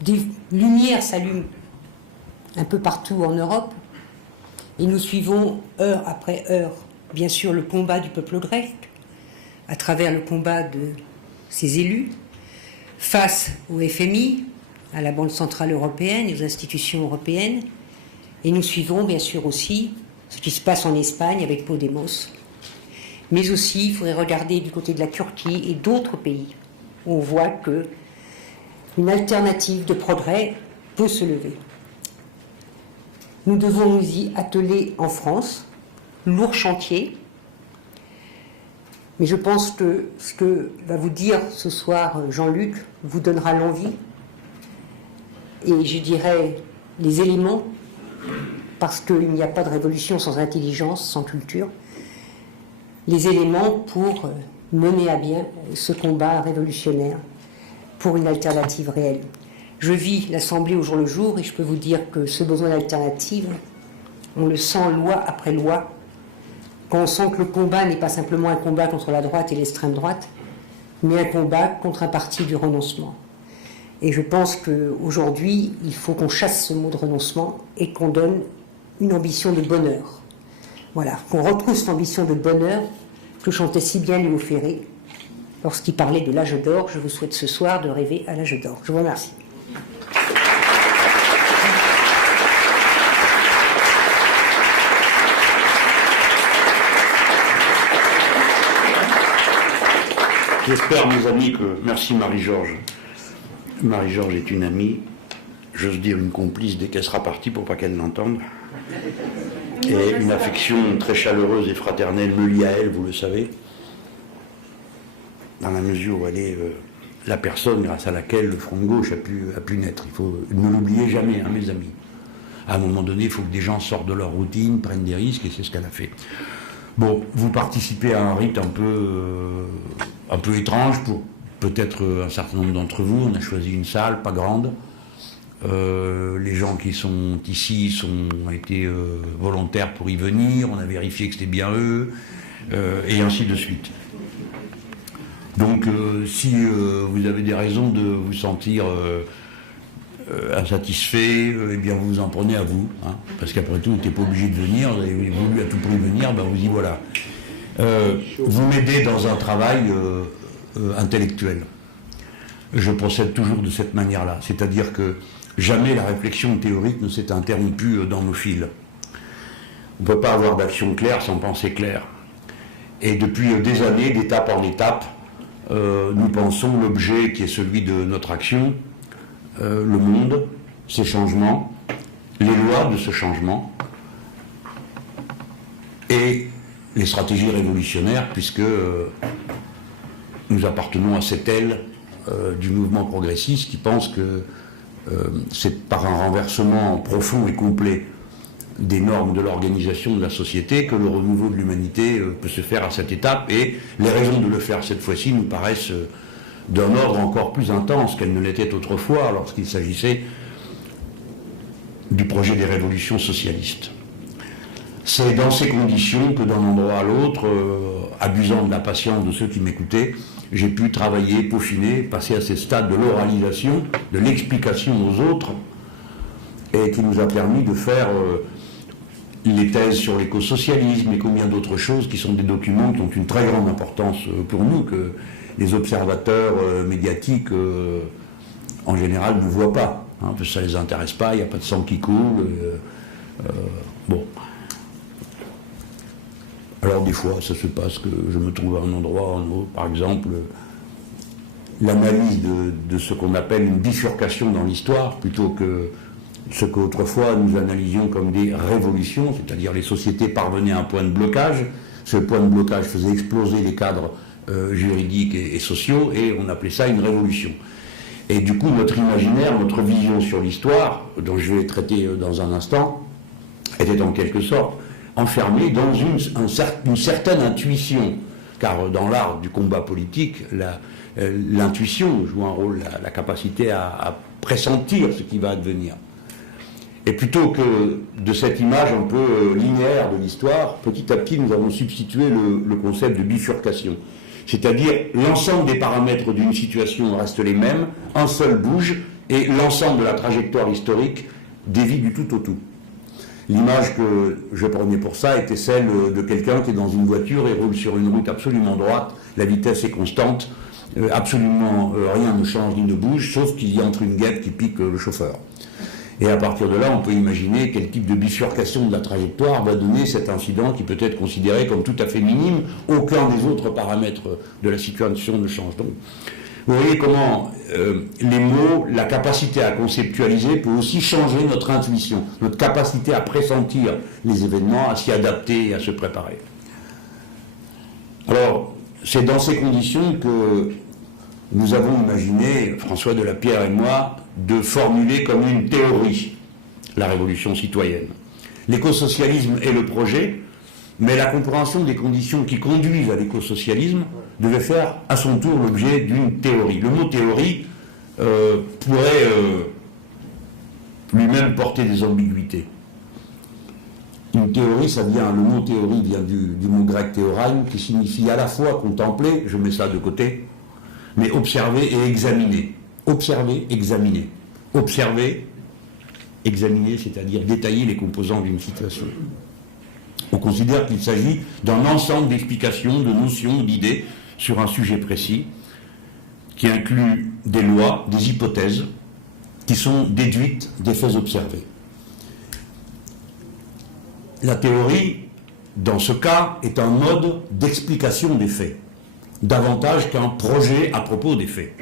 Des lumières s'allument un peu partout en Europe et nous suivons heure après heure, bien sûr, le combat du peuple grec à travers le combat de ses élus face au FMI, à la Banque centrale européenne et aux institutions européennes. Et nous suivrons bien sûr aussi ce qui se passe en Espagne avec Podemos. Mais aussi, il faudrait regarder du côté de la Turquie et d'autres pays où on voit qu'une alternative de progrès peut se lever. Nous devons nous y atteler en France, lourd chantier. Mais je pense que ce que va vous dire ce soir Jean-Luc vous donnera l'envie et je dirais les éléments, parce qu'il n'y a pas de révolution sans intelligence, sans culture, les éléments pour mener à bien ce combat révolutionnaire pour une alternative réelle. Je vis l'Assemblée au jour le jour et je peux vous dire que ce besoin d'alternative, on le sent loi après loi, quand on sent que le combat n'est pas simplement un combat contre la droite et l'extrême droite, mais un combat contre un parti du renoncement. Et je pense qu'aujourd'hui, il faut qu'on chasse ce mot de renoncement et qu'on donne une ambition de bonheur. Voilà, qu'on retrouve cette ambition de bonheur que chantait si bien Léo Ferré lorsqu'il parlait de l'âge d'or. Je vous souhaite ce soir de rêver à l'âge d'or. Je vous remercie. J'espère, mes amis, que... Merci Marie-Georges. Marie-Georges est une amie, j'ose dire une complice dès qu'elle sera partie pour pas qu'elle l'entende. Et une affection très chaleureuse et fraternelle me lie à elle, vous le savez, dans la mesure où elle est la personne grâce à laquelle le Front de gauche a pu naître. Il faut ne l'oublier jamais, hein, mes amis. À un moment donné, il faut que des gens sortent de leur routine, prennent des risques, et c'est ce qu'elle a fait. Bon, vous participez à un rite un peu étrange pour peut-être un certain nombre d'entre vous. On a choisi une salle, pas grande. Les gens qui sont ici ont été volontaires pour y venir. On a vérifié que c'était bien eux, et ainsi de suite. Donc, si vous avez des raisons de vous sentir insatisfait, eh bien vous en prenez à vous, hein, parce qu'après tout, vous n'étiez pas obligé de venir, vous avez voulu à tout prix venir, ben vous y voilà. Vous m'aidez dans un travail intellectuel. Je procède toujours de cette manière-là, c'est-à-dire que jamais la réflexion théorique ne s'est interrompue dans nos fils. On ne peut pas avoir d'action claire sans pensée claire. Et depuis des années, d'étape en étape, nous pensons l'objet qui est celui de notre action, le monde, ses changements, les lois de ce changement et les stratégies révolutionnaires, puisque nous appartenons à cette aile du mouvement progressiste qui pense que c'est par un renversement profond et complet des normes de l'organisation de la société que le renouveau de l'humanité peut se faire à cette étape, et les raisons de le faire cette fois-ci nous paraissent d'un ordre encore plus intense qu'elles ne l'étaient autrefois lorsqu'il s'agissait du projet des révolutions socialistes. C'est dans ces conditions que d'un endroit à l'autre, abusant de la patience de ceux qui m'écoutaient, j'ai pu travailler, peaufiner, passer à ces stades de l'oralisation, de l'explication aux autres, et qui nous a permis de faire les thèses sur l'écosocialisme et combien d'autres choses qui sont des documents qui ont une très grande importance pour nous, que les observateurs médiatiques en général ne voient pas, hein, parce que ça ne les intéresse pas, il n'y a pas de sang qui coule. Bon. Alors des fois, ça se passe que je me trouve à un endroit, un autre, par exemple, l'analyse de ce qu'on appelle une bifurcation dans l'histoire, plutôt que ce qu'autrefois nous analysions comme des révolutions, c'est-à-dire les sociétés parvenaient à un point de blocage, ce point de blocage faisait exploser les cadres juridiques et sociaux, et on appelait ça une révolution. Et du coup, notre imaginaire, notre vision sur l'histoire, dont je vais traiter dans un instant, était en quelque sorte enfermée dans une certaine intuition, car dans l'art du combat politique, l'intuition joue un rôle, la capacité à pressentir ce qui va advenir. Et plutôt que de cette image un peu linéaire de l'histoire, petit à petit, nous avons substitué le concept de bifurcation. C'est-à-dire, l'ensemble des paramètres d'une situation restent les mêmes, un seul bouge, et l'ensemble de la trajectoire historique dévie du tout au tout. L'image que je prenais pour ça était celle de quelqu'un qui est dans une voiture et roule sur une route absolument droite, la vitesse est constante, absolument rien ne change ni ne bouge, sauf qu'il y entre une guêpe qui pique le chauffeur. Et à partir de là, on peut imaginer quel type de bifurcation de la trajectoire va donner cet incident qui peut être considéré comme tout à fait minime. Aucun des autres paramètres de la situation ne change. Donc, vous voyez comment les mots, la capacité à conceptualiser peut aussi changer notre intuition, notre capacité à pressentir les événements, à s'y adapter et à se préparer. Alors, c'est dans ces conditions que nous avons imaginé, François Delapierre et moi, de formuler comme une théorie la révolution citoyenne. L'écosocialisme est le projet, mais la compréhension des conditions qui conduisent à l'écosocialisme devait faire à son tour l'objet d'une théorie. Le mot théorie pourrait lui-même porter des ambiguïtés. Une théorie, le mot théorie vient du mot grec théorein, qui signifie à la fois contempler, je mets ça de côté, mais observer et examiner. Observer, examiner. Observer, examiner, c'est-à-dire détailler les composants d'une situation. On considère qu'il s'agit d'un ensemble d'explications, de notions, d'idées sur un sujet précis, qui inclut des lois, des hypothèses, qui sont déduites des faits observés. La théorie, dans ce cas, est un mode d'explication des faits, davantage qu'un projet à propos des faits.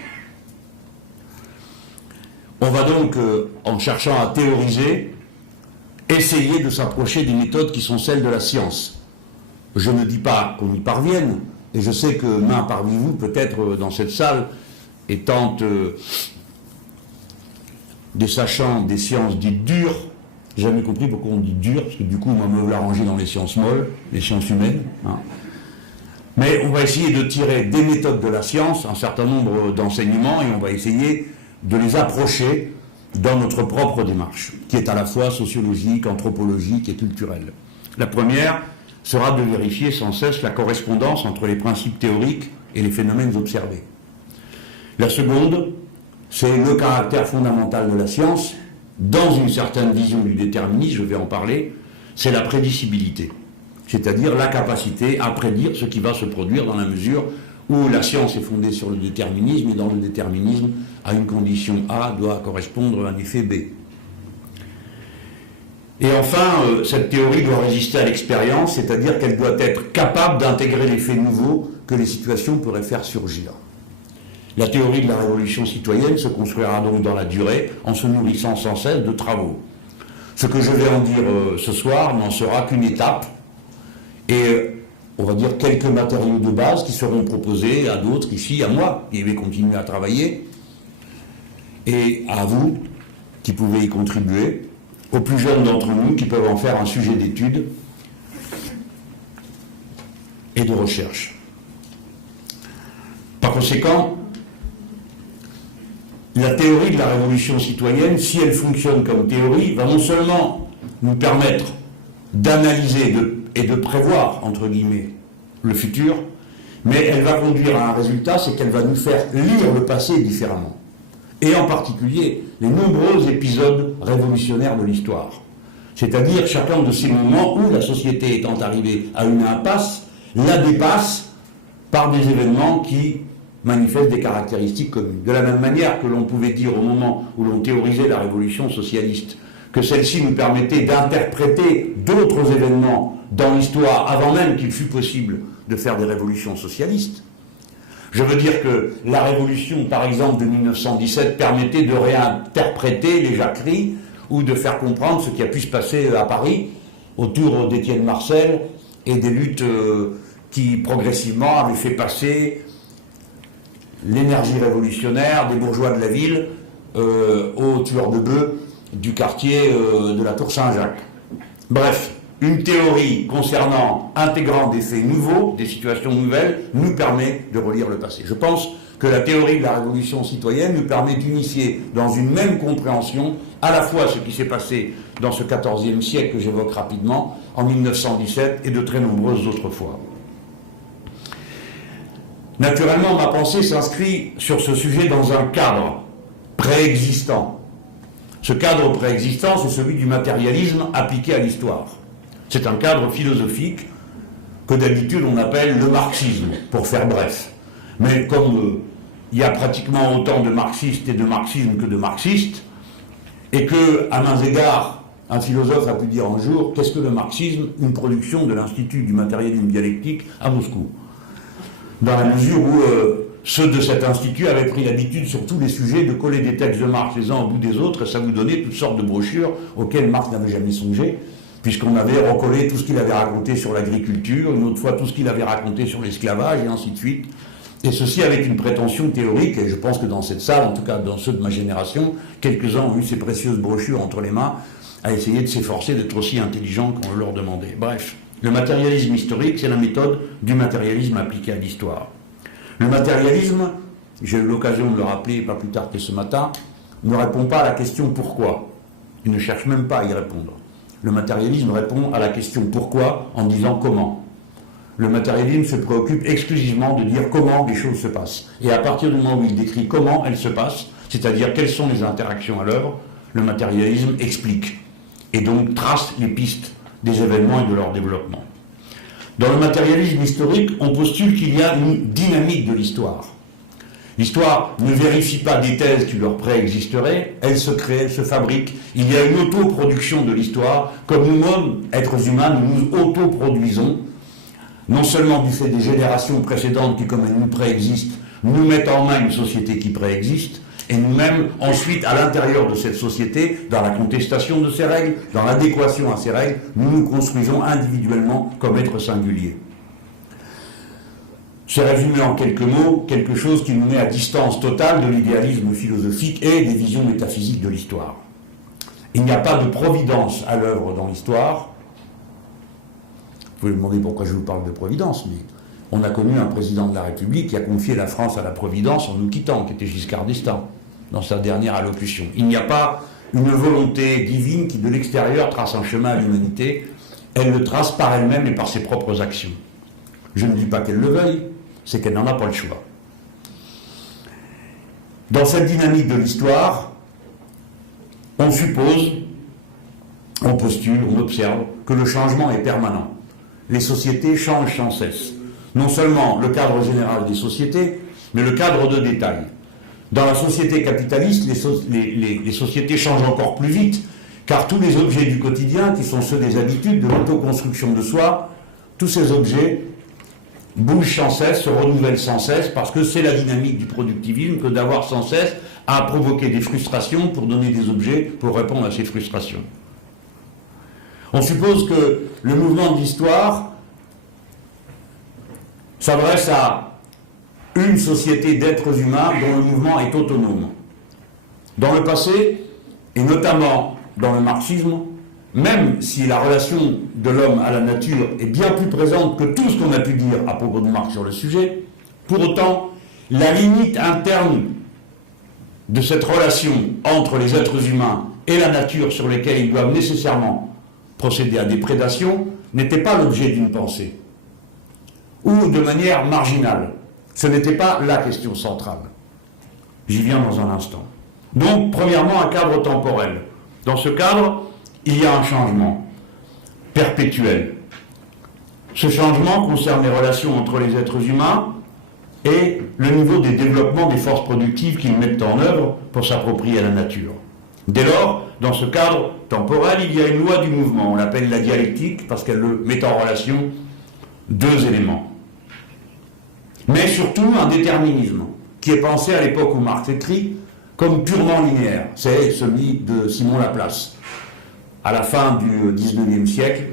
On va donc, en cherchant à théoriser, essayer de s'approcher des méthodes qui sont celles de la science. Je ne dis pas qu'on y parvienne, et je sais que main parmi vous, peut-être dans cette salle, étant des sachants des sciences dites dures, j'ai jamais compris pourquoi on dit dur, parce que du coup, on me l'a rangé dans les sciences molles, les sciences humaines. Hein. Mais on va essayer de tirer des méthodes de la science, un certain nombre d'enseignements, et on va essayer de les approcher dans notre propre démarche, qui est à la fois sociologique, anthropologique et culturelle. La première sera de vérifier sans cesse la correspondance entre les principes théoriques et les phénomènes observés. La seconde, c'est le caractère fondamental de la science, dans une certaine vision du déterminisme, je vais en parler, c'est la prédicibilité, c'est-à-dire la capacité à prédire ce qui va se produire dans la mesure où la science est fondée sur le déterminisme, et dans le déterminisme, à une condition A doit correspondre un effet B. Et enfin, cette théorie doit résister à l'expérience, c'est-à-dire qu'elle doit être capable d'intégrer les faits nouveaux que les situations pourraient faire surgir. La théorie de la révolution citoyenne se construira donc dans la durée, en se nourrissant sans cesse de travaux. Ce que je vais en dire ce soir n'en sera qu'une étape, et on va dire quelques matériaux de base qui seront proposés à d'autres ici, à moi, qui vais continuer à travailler, et à vous, qui pouvez y contribuer, aux plus jeunes d'entre nous, qui peuvent en faire un sujet d'étude et de recherche. Par conséquent, la théorie de la révolution citoyenne, si elle fonctionne comme théorie, va non seulement nous permettre d'analyser et de prévoir, entre guillemets, le futur, mais elle va conduire à un résultat, c'est qu'elle va nous faire lire le passé différemment. Et en particulier, les nombreux épisodes révolutionnaires de l'histoire. C'est-à-dire chacun de ces moments où la société étant arrivée à une impasse, la dépasse par des événements qui manifestent des caractéristiques communes. De la même manière que l'on pouvait dire au moment où l'on théorisait la révolution socialiste, que celle-ci nous permettait d'interpréter d'autres événements dans l'histoire avant même qu'il fût possible de faire des révolutions socialistes. Je veux dire que la révolution, par exemple, de 1917 permettait de réinterpréter les jacqueries ou de faire comprendre ce qui a pu se passer à Paris autour d'Étienne Marcel et des luttes qui progressivement avaient fait passer l'énergie révolutionnaire des bourgeois de la ville aux tueurs de bœufs du quartier de la Tour Saint-Jacques. Bref, une théorie intégrant des faits nouveaux, des situations nouvelles, nous permet de relire le passé. Je pense que la théorie de la révolution citoyenne nous permet d'unifier dans une même compréhension à la fois ce qui s'est passé dans ce XIVe siècle que j'évoque rapidement, en 1917 et de très nombreuses autres fois. Naturellement, ma pensée s'inscrit sur ce sujet dans un cadre préexistant. Ce cadre préexistant, c'est celui du matérialisme appliqué à l'histoire. C'est un cadre philosophique que d'habitude on appelle le marxisme, pour faire bref. Mais comme il y a pratiquement autant de marxistes et de marxisme que de marxistes, et que, à mains égards, un philosophe a pu dire un jour, qu'est-ce que le marxisme? Une production de l'Institut du matérialisme dialectique à Moscou. Dans la mesure où ceux de cet institut avaient pris l'habitude sur tous les sujets de coller des textes de Marx les uns au bout des autres, et ça vous donnait toutes sortes de brochures auxquelles Marx n'avait jamais songé, puisqu'on avait recollé tout ce qu'il avait raconté sur l'agriculture, une autre fois tout ce qu'il avait raconté sur l'esclavage, et ainsi de suite. Et ceci avec une prétention théorique, et je pense que dans cette salle, en tout cas dans ceux de ma génération, quelques-uns ont eu ces précieuses brochures entre les mains, à essayer de s'efforcer d'être aussi intelligents qu'on le leur demandait. Bref, le matérialisme historique, c'est la méthode du matérialisme appliqué à l'histoire. Le matérialisme, j'ai eu l'occasion de le rappeler pas plus tard que ce matin, ne répond pas à la question pourquoi. Il ne cherche même pas à y répondre. Le matérialisme répond à la question pourquoi en disant comment. Le matérialisme se préoccupe exclusivement de dire comment les choses se passent. Et à partir du moment où il décrit comment elles se passent, c'est-à-dire quelles sont les interactions à l'œuvre, le matérialisme explique et donc trace les pistes des événements et de leur développement. Dans le matérialisme historique, on postule qu'il y a une dynamique de l'histoire. L'histoire ne vérifie pas des thèses qui leur préexisteraient, elle se crée, elle se fabrique. Il y a une autoproduction de l'histoire, comme nous-mêmes, êtres humains, nous nous autoproduisons, non seulement du fait des générations précédentes qui, comme elles nous préexistent, nous mettent en main une société qui préexiste, et nous-mêmes, ensuite, à l'intérieur de cette société, dans la contestation de ces règles, dans l'adéquation à ces règles, nous nous construisons individuellement comme êtres singuliers. C'est résumé en quelques mots, quelque chose qui nous met à distance totale de l'idéalisme philosophique et des visions métaphysiques de l'histoire. Il n'y a pas de providence à l'œuvre dans l'histoire. Vous pouvez me demander pourquoi je vous parle de providence, mais on a connu un président de la République qui a confié la France à la providence en nous quittant, qui était Giscard d'Estaing, dans sa dernière allocution. Il n'y a pas une volonté divine qui, de l'extérieur, trace un chemin à l'humanité. Elle le trace par elle-même et par ses propres actions. Je ne dis pas qu'elle le veuille, c'est qu'elle n'en a pas le choix. Dans cette dynamique de l'histoire, on suppose, on postule, on observe que le changement est permanent. Les sociétés changent sans cesse. Non seulement le cadre général des sociétés, mais le cadre de détail. Dans la société capitaliste, les sociétés changent encore plus vite, car tous les objets du quotidien, qui sont ceux des habitudes, de l'autoconstruction de soi, tous ces objets bougent sans cesse, se renouvellent sans cesse, parce que c'est la dynamique du productivisme que d'avoir sans cesse à provoquer des frustrations pour donner des objets pour répondre à ces frustrations. On suppose que le mouvement de l'histoire s'adresse à une société d'êtres humains dont le mouvement est autonome. Dans le passé, et notamment dans le marxisme, même si la relation de l'homme à la nature est bien plus présente que tout ce qu'on a pu dire à propos de Marx sur le sujet, pour autant, la limite interne de cette relation entre les êtres humains et la nature sur lesquels ils doivent nécessairement procéder à des prédations n'était pas l'objet d'une pensée, ou de manière marginale. Ce n'était pas la question centrale. J'y viens dans un instant. Donc, premièrement, un cadre temporel. Dans ce cadre, il y a un changement perpétuel. Ce changement concerne les relations entre les êtres humains et le niveau des développements des forces productives qu'ils mettent en œuvre pour s'approprier la nature. Dès lors, dans ce cadre temporel, il y a une loi du mouvement. On l'appelle la dialectique parce qu'elle met en relation deux éléments. Mais surtout un déterminisme qui est pensé à l'époque où Marx écrit comme purement linéaire. C'est celui de Simon Laplace. À la fin du XIXe siècle,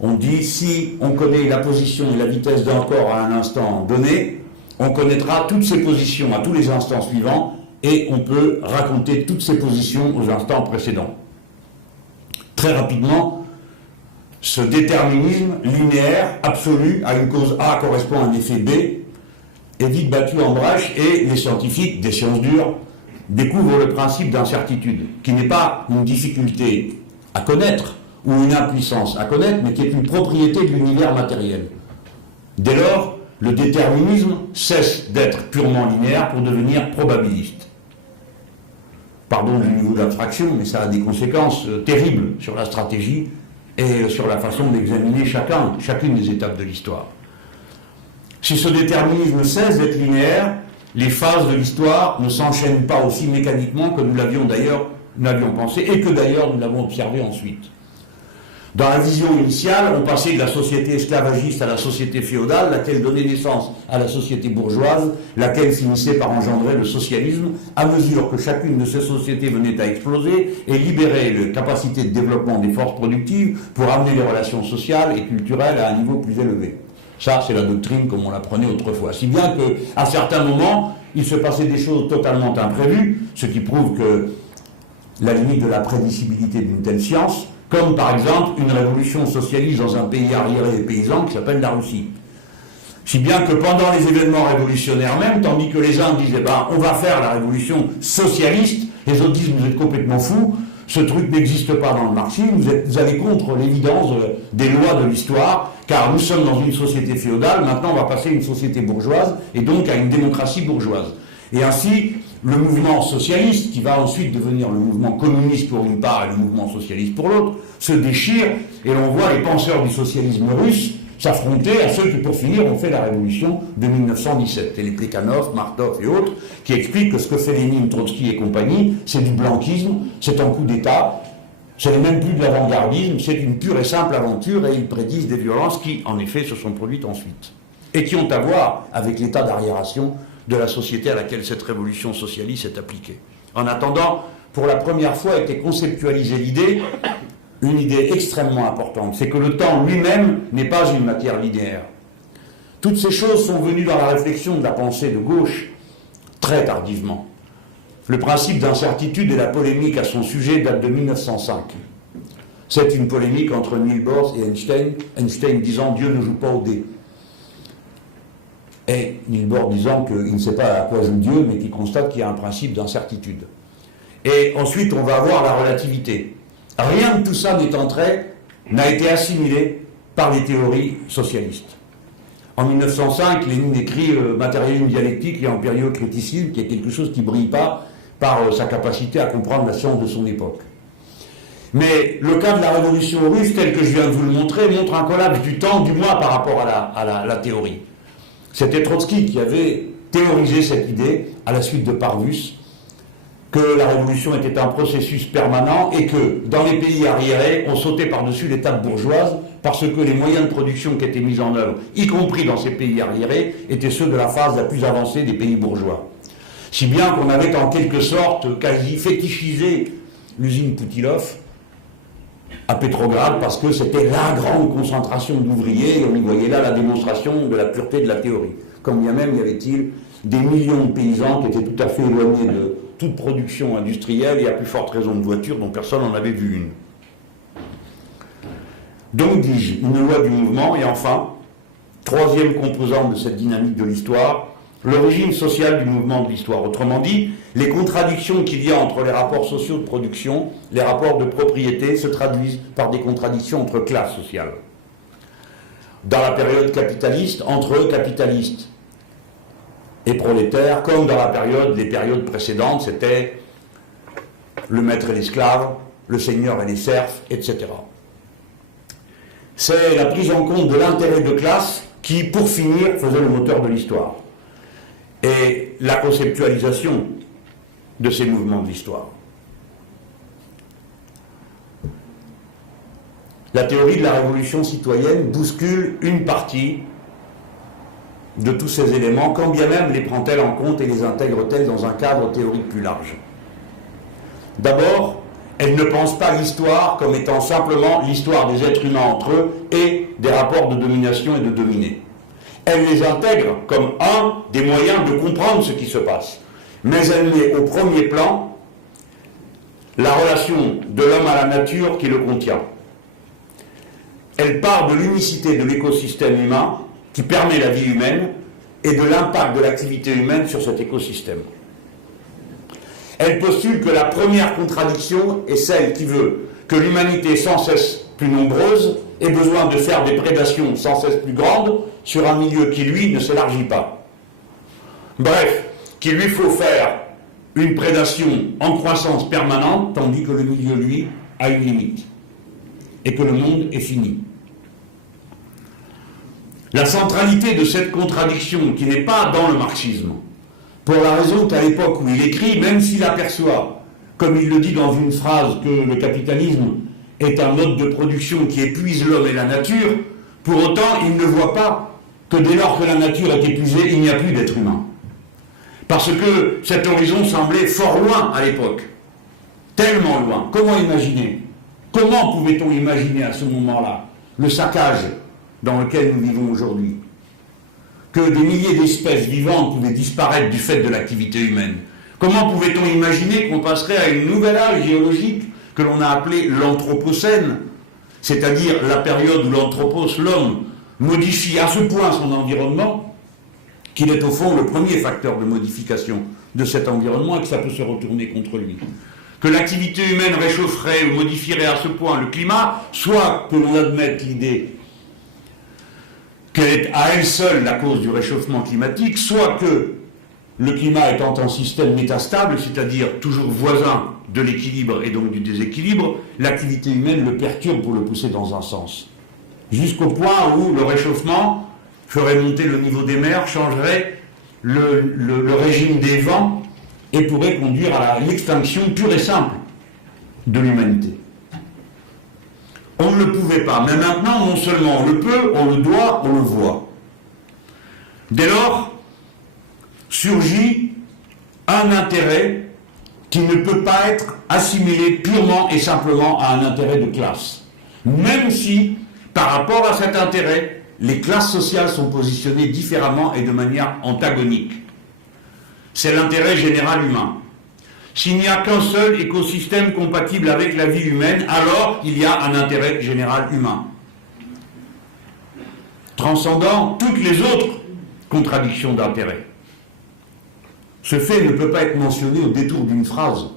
on dit si on connaît la position et la vitesse d'un corps à un instant donné, on connaîtra toutes ses positions à tous les instants suivants et on peut raconter toutes ses positions aux instants précédents. Très rapidement, ce déterminisme linéaire absolu à une cause A correspond à un effet B est vite battu en brèche et les scientifiques des sciences dures découvrent le principe d'incertitude, qui n'est pas une difficulté à connaître ou une impuissance à connaître, mais qui est une propriété de l'univers matériel. Dès lors, le déterminisme cesse d'être purement linéaire pour devenir probabiliste. Pardon du niveau d'abstraction, mais ça a des conséquences terribles sur la stratégie et sur la façon d'examiner chacune des étapes de l'histoire. Si ce déterminisme cesse d'être linéaire, les phases de l'histoire ne s'enchaînent pas aussi mécaniquement que nous l'avions pensé et que d'ailleurs nous l'avons observé ensuite. Dans la vision initiale, on passait de la société esclavagiste à la société féodale, laquelle donnait naissance à la société bourgeoise, laquelle finissait par engendrer le socialisme, à mesure que chacune de ces sociétés venait à exploser et libérait les capacités de développement des forces productives pour amener les relations sociales et culturelles à un niveau plus élevé. Ça, c'est la doctrine comme on l'apprenait autrefois. Si bien qu'à certains moments, il se passait des choses totalement imprévues, ce qui prouve que la limite de la prédicibilité d'une telle science, comme par exemple une révolution socialiste dans un pays arriéré et paysan qui s'appelle la Russie. Si bien que pendant les événements révolutionnaires même, tandis que les uns disaient on va faire la révolution socialiste, les autres disent vous êtes complètement fous, ce truc n'existe pas dans le marxisme, vous allez contre l'évidence des lois de l'histoire, car nous sommes dans une société féodale, maintenant on va passer à une société bourgeoise, et donc à une démocratie bourgeoise. Et ainsi, le mouvement socialiste, qui va ensuite devenir le mouvement communiste pour une part et le mouvement socialiste pour l'autre, se déchire, et l'on voit les penseurs du socialisme russe s'affronter à ceux qui, pour finir, ont fait la révolution de 1917. Et les Plekhanov, Martov et autres, qui expliquent que ce que fait Lénine, Trotsky et compagnie, c'est du blanquisme, c'est un coup d'État, ce n'est même plus de l'avant-gardisme, c'est une pure et simple aventure, et ils prédisent des violences qui, en effet, se sont produites ensuite. Et qui ont à voir avec l'état d'arriération de la société à laquelle cette révolution socialiste est appliquée. En attendant, pour la première fois, a été conceptualisée l'idée, une idée extrêmement importante, c'est que le temps lui-même n'est pas une matière linéaire. Toutes ces choses sont venues dans la réflexion de la pensée de gauche très tardivement. Le principe d'incertitude et la polémique à son sujet date de 1905. C'est une polémique entre Niels Bohr et Einstein, Einstein disant « Dieu ne joue pas au dé ». Et Niels Bohr disant qu'il ne sait pas à quoi joue Dieu, mais qu'il constate qu'il y a un principe d'incertitude. Et ensuite, on va avoir la relativité. Rien de tout ça n'a été assimilé par les théories socialistes. En 1905, Lénine écrit Matérialisme dialectique et empiriocriticisme, qui est quelque chose qui ne brille pas par sa capacité à comprendre la science de son époque. Mais le cas de la révolution russe, tel que je viens de vous le montrer, montre un collapse du temps, du moins par rapport à la théorie. C'était Trotsky qui avait théorisé cette idée, à la suite de Parvus, que la révolution était un processus permanent et que, dans les pays arriérés, on sautait par-dessus l'étape bourgeoise parce que les moyens de production qui étaient mis en œuvre, y compris dans ces pays arriérés, étaient ceux de la phase la plus avancée des pays bourgeois. Si bien qu'on avait en quelque sorte quasi fétichisé l'usine Poutilov à Pétrograd parce que c'était la grande concentration d'ouvriers et on y voyait là la démonstration de la pureté de la théorie. Comme bien même y avait-il des millions de paysans qui étaient tout à fait éloignés de toute production industrielle et à plus forte raison de voitures dont personne n'en avait vu une. Donc, dis-je, une loi du mouvement et enfin, troisième composante de cette dynamique de l'histoire, l'origine sociale du mouvement de l'histoire. Autrement dit, les contradictions qu'il y a entre les rapports sociaux de production, les rapports de propriété se traduisent par des contradictions entre classes sociales. Dans la période capitaliste, entre capitalistes et prolétaires, comme dans les périodes précédentes, c'était le maître et l'esclave, le seigneur et les serfs, etc. C'est la prise en compte de l'intérêt de classe qui, pour finir, faisait le moteur de l'histoire. Et la conceptualisation de ces mouvements de l'histoire. La théorie de la révolution citoyenne bouscule une partie de tous ces éléments, quand bien même les prend-elle en compte et les intègre-t-elle dans un cadre théorique plus large. D'abord, elle ne pense pas l'histoire comme étant simplement l'histoire des êtres humains entre eux et des rapports de domination et de dominés. Elle les intègre comme un des moyens de comprendre ce qui se passe. Mais elle met au premier plan la relation de l'homme à la nature qui le contient. Elle part de l'unicité de l'écosystème humain qui permet la vie humaine et de l'impact de l'activité humaine sur cet écosystème. Elle postule que la première contradiction est celle qui veut que l'humanité sans cesse plus nombreuse ait besoin de faire des prédations sans cesse plus grandes sur un milieu qui, lui, ne s'élargit pas. Bref, qu'il lui faut faire une prédation en croissance permanente, tandis que le milieu, lui, a une limite, et que le monde est fini. La centralité de cette contradiction, qui n'est pas dans le marxisme, pour la raison qu'à l'époque où il écrit, même s'il aperçoit, comme il le dit dans une phrase, que le capitalisme est un mode de production qui épuise l'homme et la nature, pour autant il ne voit pas que dès lors que la nature est épuisée, il n'y a plus d'être humain. Parce que cet horizon semblait fort loin à l'époque, tellement loin. Comment imaginer? Comment pouvait-on imaginer à ce moment-là le saccage dans lequel nous vivons aujourd'hui? Que des milliers d'espèces vivantes pouvaient disparaître du fait de l'activité humaine? Comment pouvait-on imaginer qu'on passerait à une nouvelle âge géologique que l'on a appelé l'Anthropocène, c'est-à-dire la période où l'anthropos, l'homme, modifie à ce point son environnement qu'il est au fond le premier facteur de modification de cet environnement et que ça peut se retourner contre lui. Que l'activité humaine réchaufferait ou modifierait à ce point le climat, soit que l'on admette l'idée qu'elle est à elle seule la cause du réchauffement climatique, soit que le climat étant un système métastable, c'est-à-dire toujours voisin de l'équilibre et donc du déséquilibre, l'activité humaine le perturbe pour le pousser dans un sens. Jusqu'au point où le réchauffement ferait monter le niveau des mers, changerait le régime des vents et pourrait conduire à l'extinction pure et simple de l'humanité. On ne le pouvait pas, mais maintenant, non seulement on le peut, on le doit, on le voit. Dès lors, surgit un intérêt qui ne peut pas être assimilé purement et simplement à un intérêt de classe. Même si, par rapport à cet intérêt, les classes sociales sont positionnées différemment et de manière antagonique. C'est l'intérêt général humain. S'il n'y a qu'un seul écosystème compatible avec la vie humaine, alors il y a un intérêt général humain, transcendant toutes les autres contradictions d'intérêt. Ce fait ne peut pas être mentionné au détour d'une phrase.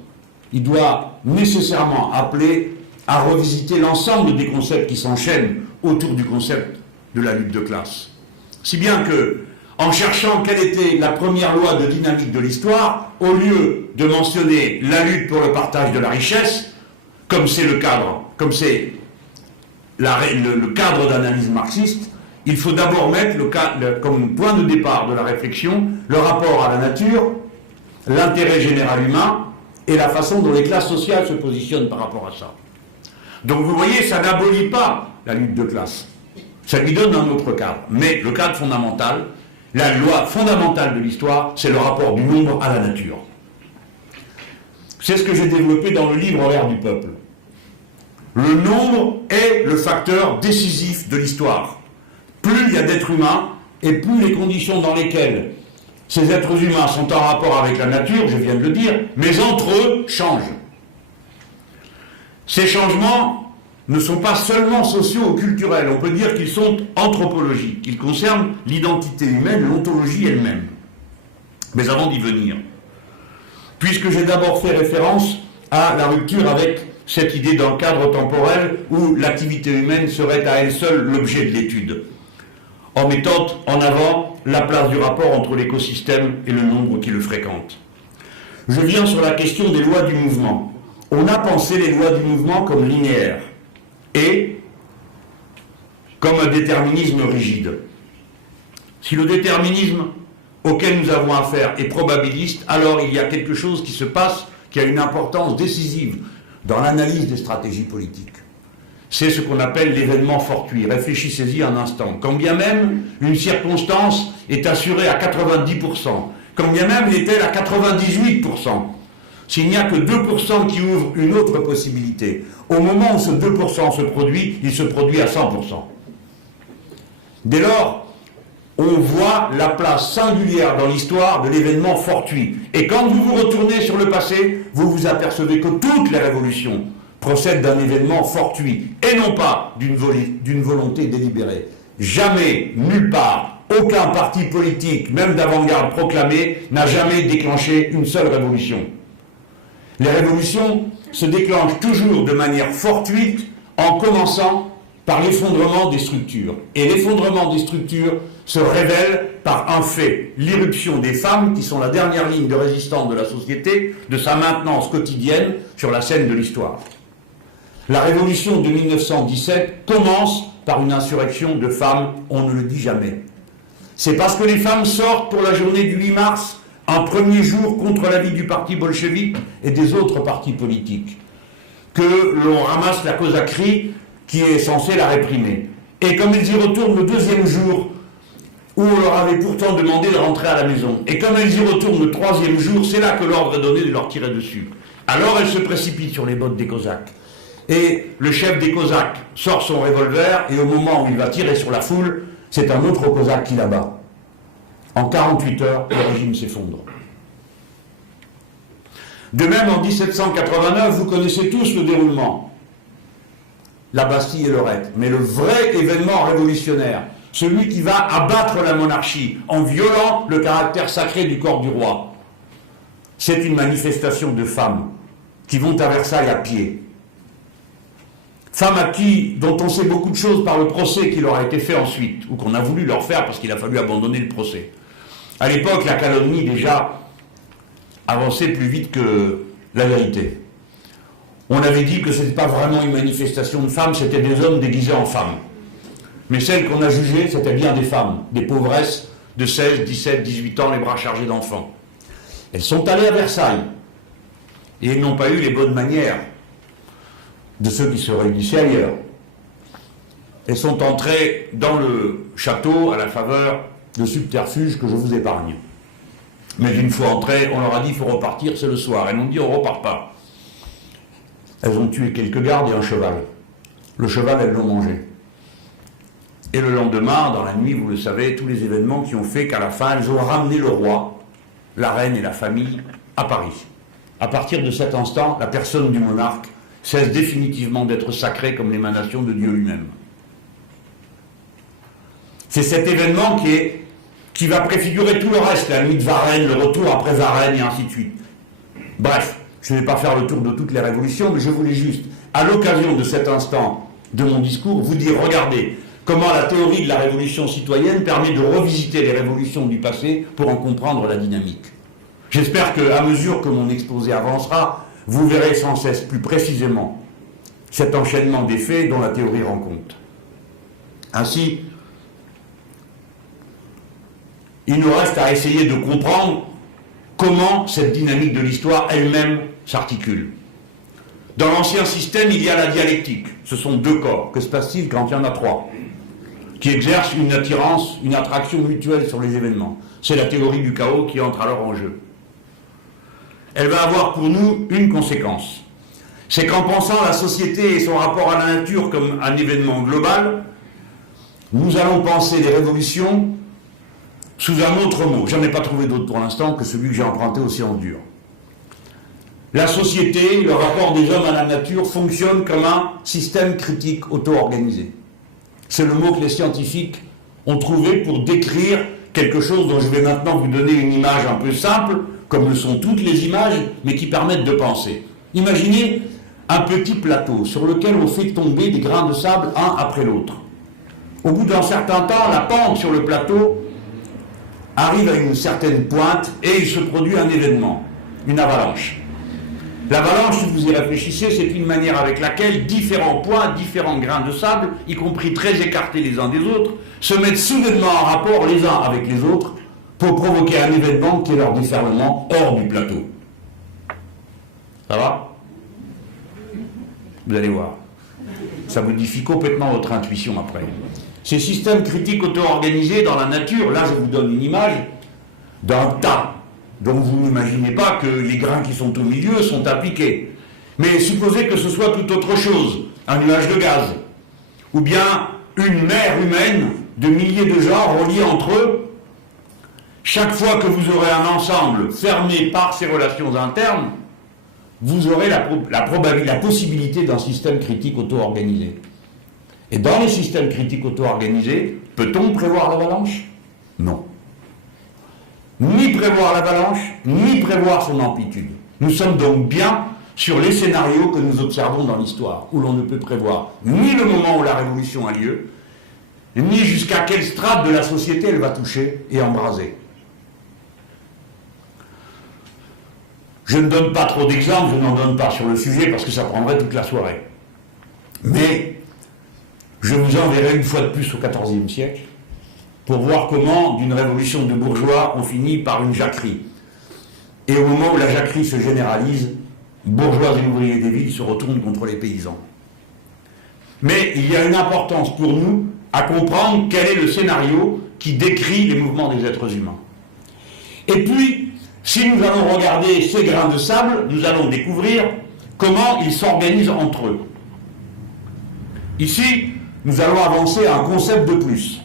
Il doit nécessairement appeler à revisiter l'ensemble des concepts qui s'enchaînent autour du concept de la lutte de classe. Si bien que, en cherchant quelle était la première loi de dynamique de l'histoire, au lieu de mentionner la lutte pour le partage de la richesse, comme c'est le cadre, comme c'est le cadre d'analyse marxiste, il faut d'abord mettre comme point de départ de la réflexion le rapport à la nature, l'intérêt général humain et la façon dont les classes sociales se positionnent par rapport à ça. Donc vous voyez, ça n'abolit pas la lutte de classe. Ça lui donne un autre cadre. Mais le cadre fondamental, la loi fondamentale de l'histoire, c'est le rapport du nombre à la nature. C'est ce que j'ai développé dans le livre L'ère du peuple. Le nombre est le facteur décisif de l'histoire. Plus il y a d'êtres humains, et plus les conditions dans lesquelles ces êtres humains sont en rapport avec la nature, je viens de le dire, mais entre eux changent. Ces changements ne sont pas seulement sociaux ou culturels, on peut dire qu'ils sont anthropologiques, ils concernent l'identité humaine, l'ontologie elle-même. Mais avant d'y venir, puisque j'ai d'abord fait référence à la rupture avec cette idée d'un cadre temporel où l'activité humaine serait à elle seule l'objet de l'étude, en mettant en avant la place du rapport entre l'écosystème et le nombre qui le fréquente. Je viens sur la question des lois du mouvement. On a pensé les lois du mouvement comme linéaires et comme un déterminisme rigide. Si le déterminisme auquel nous avons affaire est probabiliste, alors il y a quelque chose qui se passe qui a une importance décisive dans l'analyse des stratégies politiques. C'est ce qu'on appelle l'événement fortuit. Réfléchissez-y un instant. Quand bien même une circonstance est assurée à 90%, quand bien même l'est-elle à 98%, s'il n'y a que 2% qui ouvrent une autre possibilité, au moment où ce 2% se produit, il se produit à 100%. Dès lors, on voit la place singulière dans l'histoire de l'événement fortuit. Et quand vous vous retournez sur le passé, vous vous apercevez que toutes les révolutions procèdent d'un événement fortuit, et non pas d'une volonté délibérée. Jamais, nulle part, aucun parti politique, même d'avant-garde proclamé, n'a jamais déclenché une seule révolution. Les révolutions se déclenchent toujours de manière fortuite en commençant par l'effondrement des structures. Et l'effondrement des structures se révèle par un fait, l'irruption des femmes qui sont la dernière ligne de résistance de la société, de sa maintenance quotidienne sur la scène de l'histoire. La révolution de 1917 commence par une insurrection de femmes, on ne le dit jamais. C'est parce que les femmes sortent pour la journée du 8 mars, un premier jour contre l'avis du parti bolchevique et des autres partis politiques, que l'on ramasse la cosaquerie qui est censée la réprimer. Et comme elles y retournent le deuxième jour, où on leur avait pourtant demandé de rentrer à la maison, et comme elles y retournent le troisième jour, c'est là que l'ordre est donné de leur tirer dessus. Alors elles se précipitent sur les bottes des Cosaques. Et le chef des Cosaques sort son revolver, et au moment où il va tirer sur la foule, c'est un autre Cosaque qui l'abat. En 48 heures, le régime s'effondre. De même, en 1789, vous connaissez tous le déroulement. La Bastille et Lorette. Mais le vrai événement révolutionnaire, celui qui va abattre la monarchie en violant le caractère sacré du corps du roi, c'est une manifestation de femmes qui vont à Versailles à pied. Femmes dont on sait beaucoup de choses par le procès qui leur a été fait ensuite, ou qu'on a voulu leur faire parce qu'il a fallu abandonner le procès. À l'époque, la calomnie déjà avançait plus vite que la vérité. On avait dit que ce n'était pas vraiment une manifestation de femmes, c'était des hommes déguisés en femmes. Mais celles qu'on a jugées, c'était bien des femmes, des pauvresses de 16, 17, 18 ans, les bras chargés d'enfants. Elles sont allées à Versailles, et elles n'ont pas eu les bonnes manières de ceux qui se réunissaient ailleurs. Elles sont entrées dans le château à la faveur de subterfuges que je vous épargne. Mais une fois entrées, on leur a dit il faut repartir, c'est le soir. Elles m'ont dit on ne repart pas. Elles ont tué quelques gardes et un cheval. Le cheval, elles l'ont mangé. Et le lendemain, dans la nuit, vous le savez, tous les événements qui ont fait qu'à la fin, elles ont ramené le roi, la reine et la famille à Paris. À partir de cet instant, la personne du monarque cesse définitivement d'être sacrée comme l'émanation de Dieu lui-même. C'est cet événement qui va préfigurer tout le reste, la nuit de Varennes, le retour après Varennes et ainsi de suite. Bref, je ne vais pas faire le tour de toutes les révolutions, mais je voulais juste, à l'occasion de cet instant de mon discours, vous dire, regardez, comment la théorie de la révolution citoyenne permet de revisiter les révolutions du passé pour en comprendre la dynamique. J'espère qu'à mesure que mon exposé avancera, vous verrez sans cesse plus précisément cet enchaînement des faits dont la théorie rend compte. Ainsi, il nous reste à essayer de comprendre comment cette dynamique de l'histoire elle-même s'articule. Dans l'ancien système, il y a la dialectique. Ce sont deux corps. Que se passe-t-il quand il y en a trois qui exercent une attirance, une attraction mutuelle sur les événements? C'est la théorie du chaos qui entre alors en jeu. Elle va avoir pour nous une conséquence. C'est qu'en pensant la société et son rapport à la nature comme un événement global, nous allons penser les révolutions sous un autre mot. Je n'en ai pas trouvé d'autre pour l'instant que celui que j'ai emprunté aux sciences dures. La société, le rapport des hommes à la nature fonctionne comme un système critique auto-organisé. C'est le mot que les scientifiques ont trouvé pour décrire quelque chose dont je vais maintenant vous donner une image un peu simple, comme le sont toutes les images, mais qui permettent de penser. Imaginez un petit plateau sur lequel on fait tomber des grains de sable un après l'autre. Au bout d'un certain temps, la pente sur le plateau arrive à une certaine pointe et il se produit un événement, une avalanche. L'avalanche, si vous y réfléchissez, c'est une manière avec laquelle différents points, différents grains de sable, y compris très écartés les uns des autres, se mettent soudainement en rapport les uns avec les autres pour provoquer un événement qui est leur déferlement hors du plateau. Ça va? Vous allez voir. Ça modifie complètement votre intuition après. Ces systèmes critiques auto-organisés dans la nature, là je vous donne une image d'un tas. Donc vous n'imaginez pas que les grains qui sont au milieu sont appliqués. Mais supposez que ce soit tout autre chose, un nuage de gaz, ou bien une mer humaine de milliers de gens reliés entre eux. Chaque fois que vous aurez un ensemble fermé par ces relations internes, vous aurez la possibilité d'un système critique auto-organisé. Et dans les systèmes critiques auto-organisés, peut-on prévoir l'avalanche? prévoir l'avalanche, ni prévoir son amplitude. Nous sommes donc bien sur les scénarios que nous observons dans l'histoire, où l'on ne peut prévoir ni le moment où la révolution a lieu, ni jusqu'à quelle strate de la société elle va toucher et embraser. Je ne donne pas trop d'exemples, je n'en donne pas sur le sujet parce que ça prendrait toute la soirée. Mais je vous enverrai une fois de plus au XIVe siècle pour voir comment, d'une révolution de bourgeois, on finit par une jacquerie. Et au moment où la jacquerie se généralise, bourgeois et ouvriers des villes se retournent contre les paysans. Mais il y a une importance pour nous à comprendre quel est le scénario qui décrit les mouvements des êtres humains. Et puis, si nous allons regarder ces grains de sable, nous allons découvrir comment ils s'organisent entre eux. Ici, nous allons avancer à un concept de plus.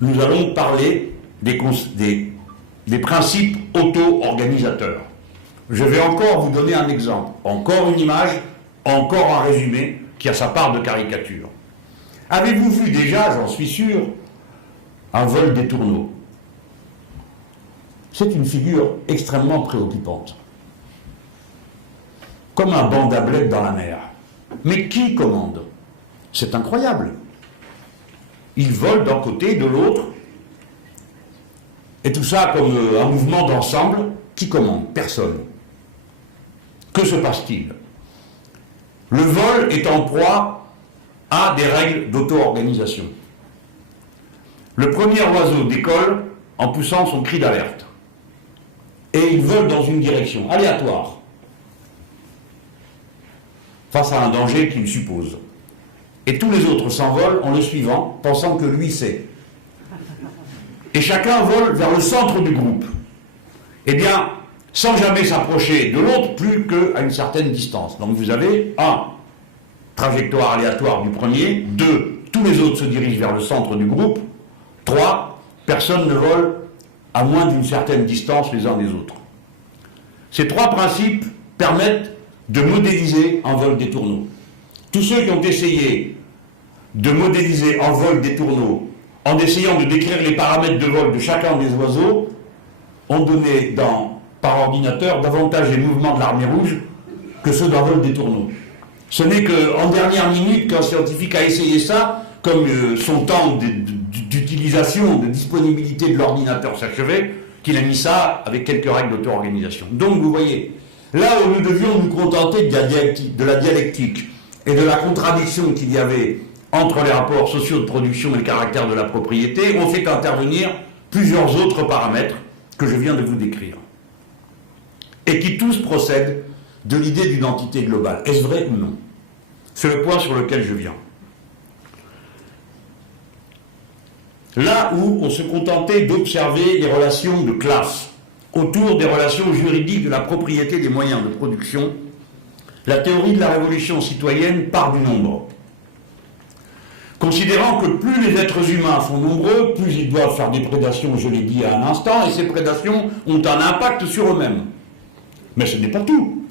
Nous allons parler des principes auto-organisateurs. Je vais encore vous donner un exemple, encore une image, encore un résumé qui a sa part de caricature. Avez-vous vu déjà, j'en suis sûr, un vol des tourneaux? C'est une figure extrêmement préoccupante. Comme un banc d'ablette dans la mer. Mais qui commande? C'est incroyable. Ils volent d'un côté, de l'autre. Et tout ça comme un mouvement d'ensemble. Qui commande? Personne. Que se passe-t-il? Le vol est en proie à des règles d'auto-organisation. Le premier oiseau décolle en poussant son cri d'alerte. Et il vole dans une direction aléatoire, face à un danger qu'il suppose. Et tous les autres s'envolent en le suivant, pensant que lui sait. Et chacun vole vers le centre du groupe. Eh bien, sans jamais s'approcher de l'autre, plus qu'à une certaine distance. Donc vous avez 1. Trajectoire aléatoire du premier. 2. Tous les autres se dirigent vers le centre du groupe. 3. Personne ne vole à moins d'une certaine distance les uns des autres. Ces 3 principes permettent de modéliser un vol des tourneaux. Tous ceux qui ont essayé de modéliser un vol des tourneaux en essayant de décrire les paramètres de vol de chacun des oiseaux ont donné par ordinateur davantage les mouvements de l'armée rouge que ceux d'un vol des tourneaux. Ce n'est qu'en dernière minute qu'un scientifique a essayé ça, comme son temps d'utilisation, de disponibilité de l'ordinateur s'achevait, qu'il a mis ça avec quelques règles d'auto-organisation. Donc vous voyez, là où nous devions nous contenter de la dialectique et de la contradiction qu'il y avait entre les rapports sociaux de production et le caractère de la propriété, on fait intervenir plusieurs autres paramètres que je viens de vous décrire. Et qui tous procèdent de l'idée d'une entité globale. Est-ce vrai ou non? C'est le point sur lequel je viens. Là où on se contentait d'observer les relations de classe autour des relations juridiques de la propriété des moyens de production, la théorie de la révolution citoyenne part du nombre. Considérant que plus les êtres humains sont nombreux, plus ils doivent faire des prédations, je l'ai dit à un instant, et ces prédations ont un impact sur eux-mêmes. Mais ce n'est pas tout.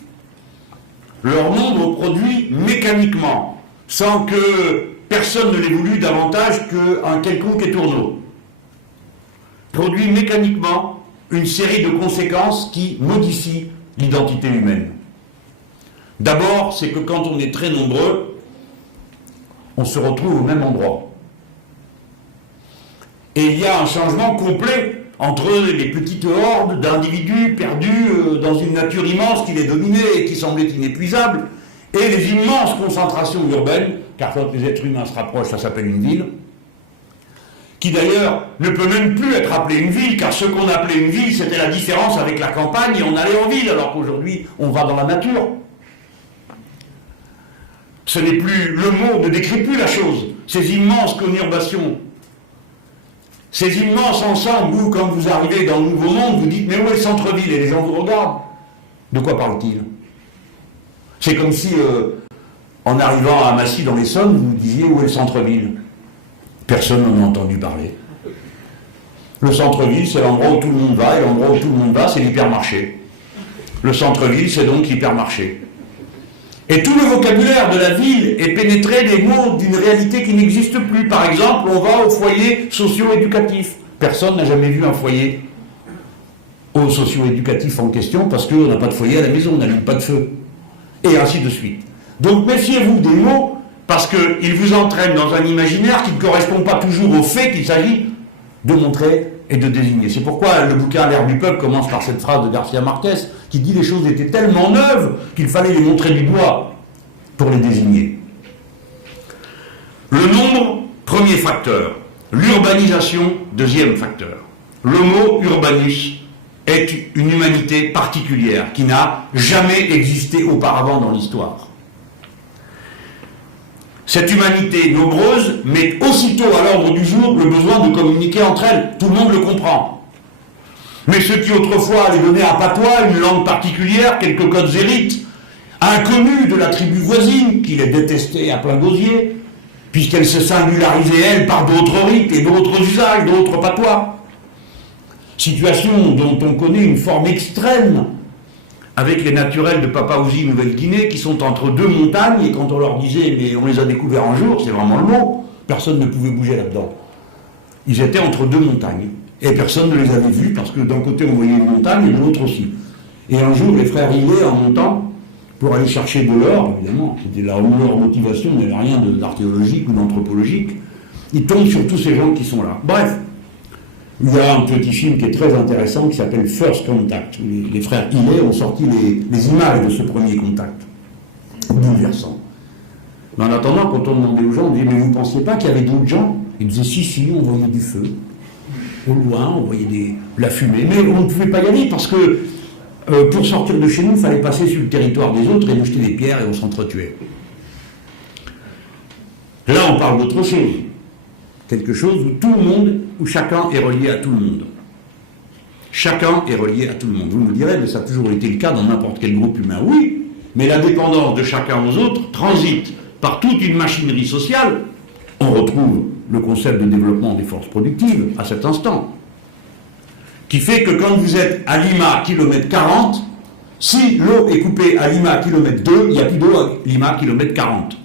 Leur nombre produit mécaniquement, sans que personne ne l'ait voulu davantage qu'un quelconque étourneau, produit mécaniquement une série de conséquences qui modifient l'identité humaine. D'abord, c'est que quand on est très nombreux, on se retrouve au même endroit. Et il y a un changement complet entre les petites hordes d'individus perdus dans une nature immense qui les dominait et qui semblait inépuisable, et les immenses concentrations urbaines, car quand les êtres humains se rapprochent, ça s'appelle une ville, qui d'ailleurs ne peut même plus être appelée une ville, car ce qu'on appelait une ville, c'était la différence avec la campagne, et on allait en ville, alors qu'aujourd'hui, on va dans la nature. Ce n'est plus, le mot ne décrit plus la chose. Ces immenses conurbations, ces immenses ensembles où, quand vous arrivez dans le Nouveau Monde, vous dites, mais où est le centre-ville? Et les gens vous regardent. De quoi parle-t-il? C'est comme si, en arrivant à Massy dans l'Essonne, vous disiez, où est le centre-ville? Personne n'en a entendu parler. Le centre-ville, c'est l'endroit où tout le monde va, et l'endroit où tout le monde va, c'est l'hypermarché. Le centre-ville, c'est donc l'hypermarché. Et tout le vocabulaire de la ville est pénétré des mots d'une réalité qui n'existe plus. Par exemple, on va au foyer socio-éducatif. Personne n'a jamais vu un foyer au socio-éducatif en question parce qu'on n'a pas de foyer à la maison, on n'allume pas de feu. Et ainsi de suite. Donc méfiez-vous des mots parce qu'ils vous entraînent dans un imaginaire qui ne correspond pas toujours aux faits qu'il s'agit de montrer et de désigner. C'est pourquoi le bouquin L'ère du peuple commence par cette phrase de Garcia Marquez qui dit les choses étaient tellement neuves qu'il fallait les montrer du doigt pour les désigner. Le nombre, premier facteur. L'urbanisation, deuxième facteur. L'homo urbanus est une humanité particulière qui n'a jamais existé auparavant dans l'histoire. Cette humanité nombreuse met aussitôt à l'ordre du jour le besoin de communiquer entre elles. Tout le monde le comprend. Mais ceux qui autrefois allaient donner un patois, une langue particulière, quelques codes et rites, inconnus de la tribu voisine, qui les détestait à plein gosier, puisqu'elle se singularisait, elle, par d'autres rites et d'autres usages, d'autres patois. Situation dont on connaît une forme extrême avec les naturels de Papouasie Nouvelle-Guinée qui sont entre deux montagnes, et quand on leur disait mais on les a découverts un jour, c'est vraiment le mot, personne ne pouvait bouger là-dedans. Ils étaient entre deux montagnes et personne ne les avait vus parce que d'un côté on voyait une montagne et de l'autre aussi. Et un jour les frères Hillet, en montant pour aller chercher de l'or, évidemment, c'était leur motivation, il n'y avait rien d'archéologique ou d'anthropologique, ils tombent sur tous ces gens qui sont là. Bref. Il y a un petit film qui est très intéressant qui s'appelle First Contact. Les frères Hillet ont sorti les images de ce premier contact. Bouleversant. Mais en attendant, quand on demandait aux gens, on disait, mais vous ne pensiez pas qu'il y avait d'autres gens? Ils disaient, si, on voyait du feu. Au loin, on voyait la fumée. Mais on ne pouvait pas y aller parce que pour sortir de chez nous, il fallait passer sur le territoire des autres et nous jeter des pierres et on s'entretuait. Là, on parle d'autre chose. Quelque chose où tout le monde, où chacun est relié à tout le monde. Chacun est relié à tout le monde. Vous me direz, mais ça a toujours été le cas dans n'importe quel groupe humain. Oui, mais la dépendance de chacun aux autres transite par toute une machinerie sociale. On retrouve le concept de développement des forces productives à cet instant, qui fait que quand vous êtes à Lima, kilomètre 40, si l'eau est coupée à Lima, kilomètre 2, il n'y a plus d'eau à Lima, kilomètre 40.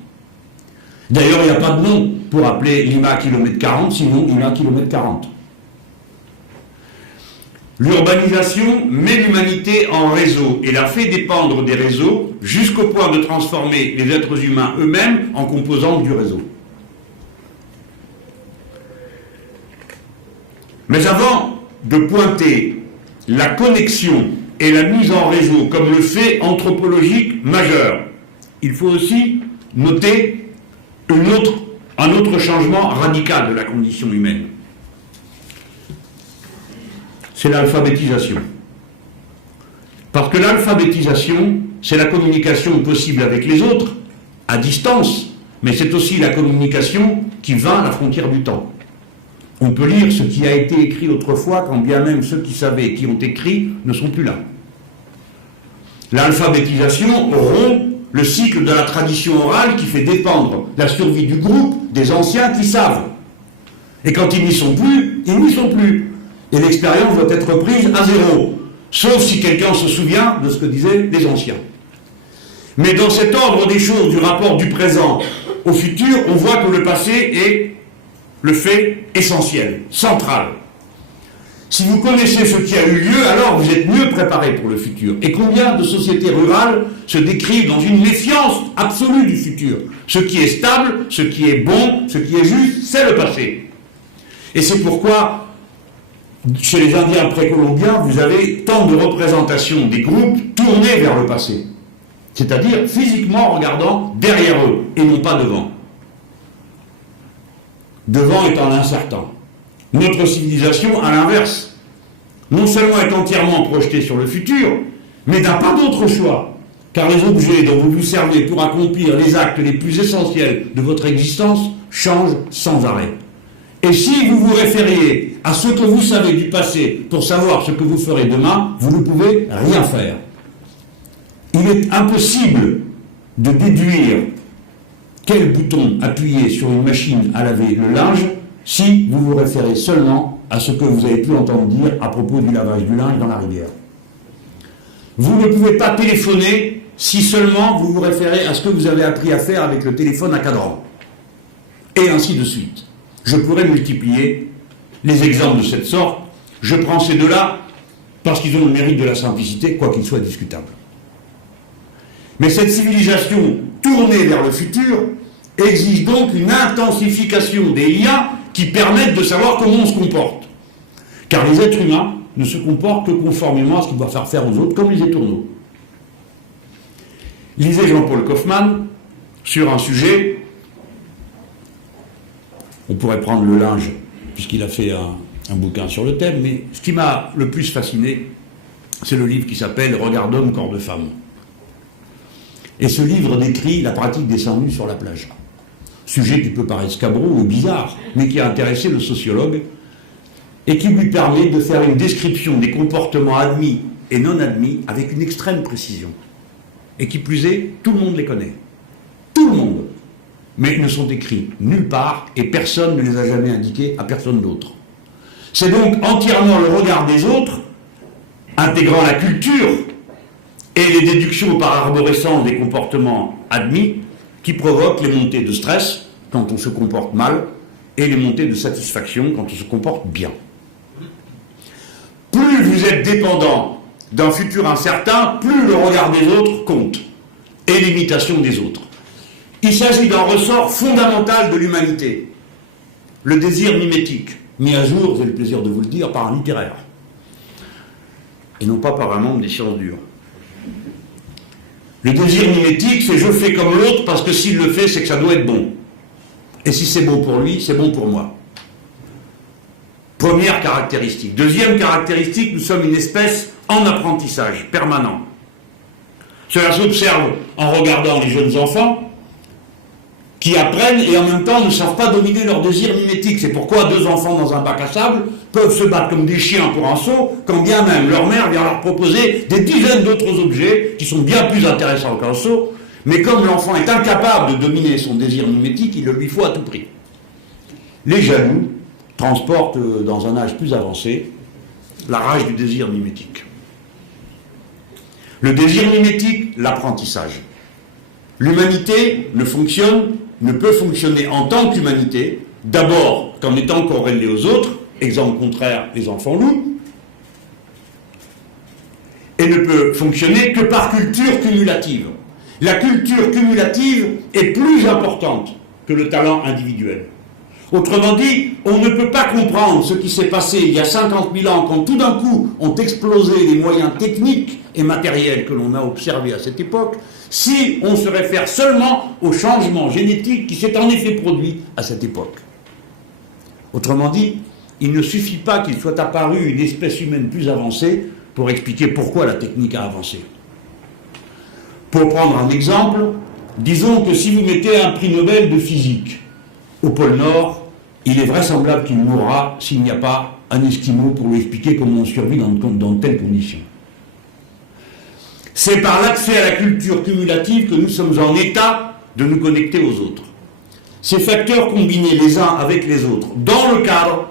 D'ailleurs, il n'y a pas de nom pour appeler Lima kilomètre 40, sinon Lima kilomètre 40. L'urbanisation met l'humanité en réseau et la fait dépendre des réseaux jusqu'au point de transformer les êtres humains eux-mêmes en composantes du réseau. Mais avant de pointer la connexion et la mise en réseau comme le fait anthropologique majeur, il faut aussi noter un autre changement radical de la condition humaine. C'est l'alphabétisation. Parce que l'alphabétisation, c'est la communication possible avec les autres, à distance, mais c'est aussi la communication qui va à la frontière du temps. On peut lire ce qui a été écrit autrefois, quand bien même ceux qui savaient et qui ont écrit ne sont plus là. L'alphabétisation rompt le cycle de la tradition orale qui fait dépendre la survie du groupe des anciens qui savent. Et quand ils n'y sont plus, ils n'y sont plus. Et l'expérience doit être prise à zéro, sauf si quelqu'un se souvient de ce que disaient les anciens. Mais dans cet ordre des choses, du rapport du présent au futur, on voit que le passé est le fait essentiel, central. Si vous connaissez ce qui a eu lieu, alors vous êtes mieux préparé pour le futur. Et combien de sociétés rurales se décrivent dans une méfiance absolue du futur? Ce qui est stable, ce qui est bon, ce qui est juste, c'est le passé. Et c'est pourquoi, chez les Indiens précolombiens, vous avez tant de représentations des groupes tournés vers le passé. C'est-à-dire physiquement regardant derrière eux et non pas devant. Devant étant l'incertain. Notre civilisation, à l'inverse, non seulement est entièrement projetée sur le futur, mais n'a pas d'autre choix, car les objets dont vous vous servez pour accomplir les actes les plus essentiels de votre existence changent sans arrêt. Et si vous vous référiez à ce que vous savez du passé pour savoir ce que vous ferez demain, vous ne pouvez rien faire. Il est impossible de déduire quel bouton appuyer sur une machine à laver le linge si vous vous référez seulement à ce que vous avez pu entendre dire à propos du lavage du linge dans la rivière. Vous ne pouvez pas téléphoner si seulement vous vous référez à ce que vous avez appris à faire avec le téléphone à cadran. Et ainsi de suite. Je pourrais multiplier les exemples de cette sorte. Je prends ces deux-là parce qu'ils ont le mérite de la simplicité, quoi qu'il soit discutable. Mais cette civilisation tournée vers le futur exige donc une intensification des liens qui permettent de savoir comment on se comporte. Car les êtres humains ne se comportent que conformément à ce qu'ils doivent faire faire aux autres, comme les étourneaux. Lisez Jean-Paul Kaufmann sur un sujet, on pourrait prendre le linge, puisqu'il a fait un bouquin sur le thème, mais ce qui m'a le plus fasciné, c'est le livre qui s'appelle « Regard d'homme, corps de femme ». Et ce livre décrit la pratique des seins nus sur la plage. Sujet qui peut paraître scabreux ou bizarre, mais qui a intéressé le sociologue, et qui lui permet de faire une description des comportements admis et non admis avec une extrême précision. Et qui plus est, tout le monde les connaît. Tout le monde. Mais ils ne sont écrits nulle part et personne ne les a jamais indiqués à personne d'autre. C'est donc entièrement le regard des autres, intégrant la culture et les déductions par arborescence des comportements admis, qui provoquent les montées de stress quand on se comporte mal et les montées de satisfaction quand on se comporte bien. Plus vous êtes dépendant d'un futur incertain, plus le regard des autres compte et l'imitation des autres. Il s'agit d'un ressort fondamental de l'humanité, le désir mimétique, mis à jour, j'ai le plaisir de vous le dire, par un littéraire, et non pas par un membre des sciences dures. Le désir mimétique, c'est je fais comme l'autre parce que s'il le fait, c'est que ça doit être bon. Et si c'est bon pour lui, c'est bon pour moi. Première caractéristique. Deuxième caractéristique, nous sommes une espèce en apprentissage permanent. Cela s'observe en regardant les jeunes enfants qui apprennent et en même temps ne savent pas dominer leur désir mimétique. C'est pourquoi deux enfants dans un bac à sable peuvent se battre comme des chiens pour un seau, quand bien même leur mère vient leur proposer des dizaines d'autres objets qui sont bien plus intéressants qu'un seau, mais comme l'enfant est incapable de dominer son désir mimétique, il le lui faut à tout prix. Les jaloux transportent dans un âge plus avancé la rage du désir mimétique. Le désir mimétique, l'apprentissage. L'humanité ne peut fonctionner en tant qu'humanité, d'abord qu'en étant corrélée aux autres, exemple contraire, les enfants loups, et ne peut fonctionner que par culture cumulative. La culture cumulative est plus importante que le talent individuel. Autrement dit, on ne peut pas comprendre ce qui s'est passé il y a 50 000 ans quand tout d'un coup ont explosé les moyens techniques et matériels que l'on a observés à cette époque, si on se réfère seulement au changement génétique qui s'est en effet produit à cette époque. Autrement dit, il ne suffit pas qu'il soit apparu une espèce humaine plus avancée pour expliquer pourquoi la technique a avancé. Pour prendre un exemple, disons que si vous mettez un prix Nobel de physique au pôle Nord, il est vraisemblable qu'il mourra s'il n'y a pas un Esquimau pour lui expliquer comment on survit dans telles conditions. C'est par l'accès à la culture cumulative que nous sommes en état de nous connecter aux autres. Ces facteurs combinés les uns avec les autres, dans le cadre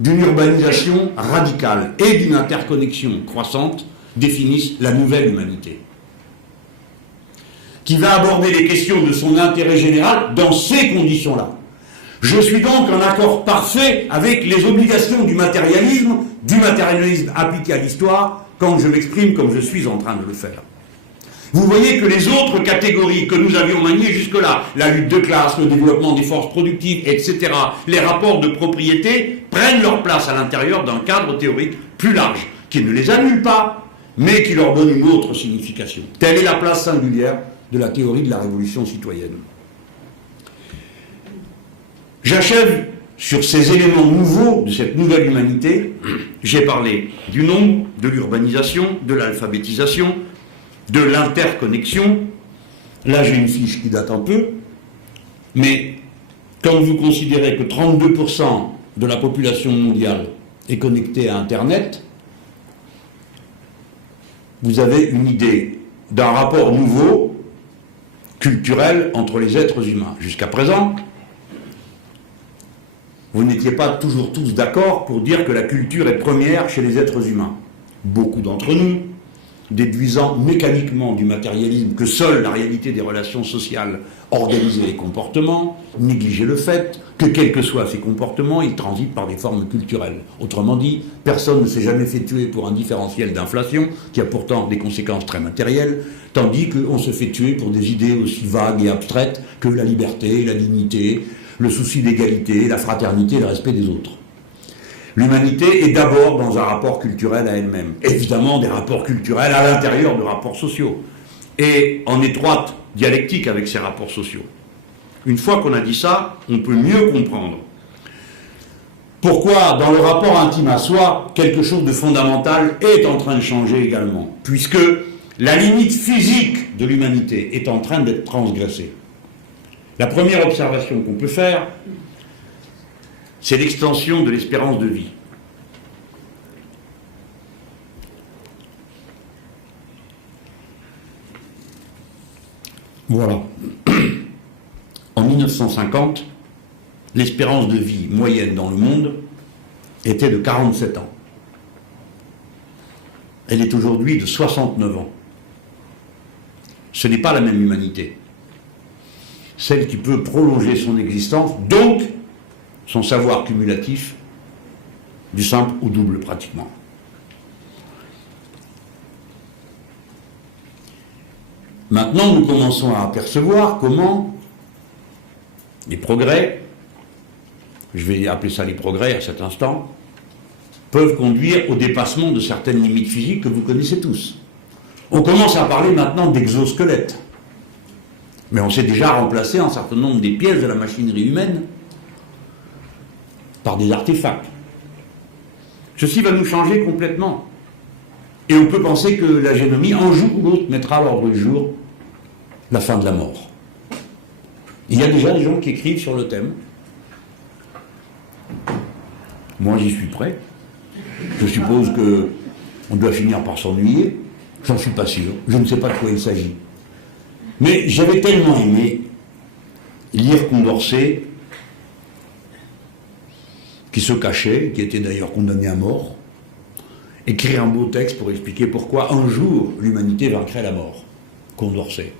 d'une urbanisation radicale et d'une interconnexion croissante, définissent la nouvelle humanité, qui va aborder les questions de son intérêt général dans ces conditions-là. Je suis donc en accord parfait avec les obligations du matérialisme appliqué à l'histoire, quand je m'exprime comme je suis en train de le faire. Vous voyez que les autres catégories que nous avions maniées jusque-là, la lutte de classe, le développement des forces productives, etc., les rapports de propriété, prennent leur place à l'intérieur d'un cadre théorique plus large, qui ne les annule pas, mais qui leur donne une autre signification. Telle est la place singulière de la théorie de la révolution citoyenne. J'achève sur ces éléments nouveaux de cette nouvelle humanité. J'ai parlé du nombre, de l'urbanisation, de l'alphabétisation, de l'interconnexion. Là, j'ai une fiche qui date un peu, mais quand vous considérez que 32% de la population mondiale est connectée à Internet, vous avez une idée d'un rapport nouveau, culturel, entre les êtres humains. Jusqu'à présent, vous n'étiez pas toujours tous d'accord pour dire que la culture est première chez les êtres humains. Beaucoup d'entre nous déduisant mécaniquement du matérialisme que seule la réalité des relations sociales organisait les comportements, négliger le fait que, quels que soient ces comportements, ils transitent par des formes culturelles. Autrement dit, personne ne s'est jamais fait tuer pour un différentiel d'inflation, qui a pourtant des conséquences très matérielles, tandis qu'on se fait tuer pour des idées aussi vagues et abstraites que la liberté, la dignité, le souci d'égalité, la fraternité et le respect des autres. L'humanité est d'abord dans un rapport culturel à elle-même. Évidemment, des rapports culturels à l'intérieur de rapports sociaux. Et en étroite dialectique avec ces rapports sociaux. Une fois qu'on a dit ça, on peut mieux comprendre pourquoi, dans le rapport intime à soi, quelque chose de fondamental est en train de changer également. Puisque la limite physique de l'humanité est en train d'être transgressée. La première observation qu'on peut faire, c'est l'extension de l'espérance de vie. Voilà. En 1950, l'espérance de vie moyenne dans le monde était de 47 ans. Elle est aujourd'hui de 69 ans. Ce n'est pas la même humanité. Celle qui peut prolonger son existence, donc son savoir cumulatif, du simple au double pratiquement. Maintenant, nous commençons à apercevoir comment les progrès, je vais appeler ça les progrès à cet instant, peuvent conduire au dépassement de certaines limites physiques que vous connaissez tous. On commence à parler maintenant d'exosquelettes. Mais on sait déjà remplacer un certain nombre des pièces de la machinerie humaine par des artefacts. Ceci va nous changer complètement. Et on peut penser que la génomie, un jour ou l'autre, mettra à l'ordre du jour la fin de la mort. Il y a déjà des gens qui écrivent sur le thème. Moi, j'y suis prêt. Je suppose qu'on doit finir par s'ennuyer. J'en suis pas sûr. Je ne sais pas de quoi il s'agit. Mais j'avais tellement aimé lire Condorcet, qui se cachait, qui était d'ailleurs condamné à mort, écrire un beau texte pour expliquer pourquoi un jour l'humanité vaincrait la mort. Condorcet.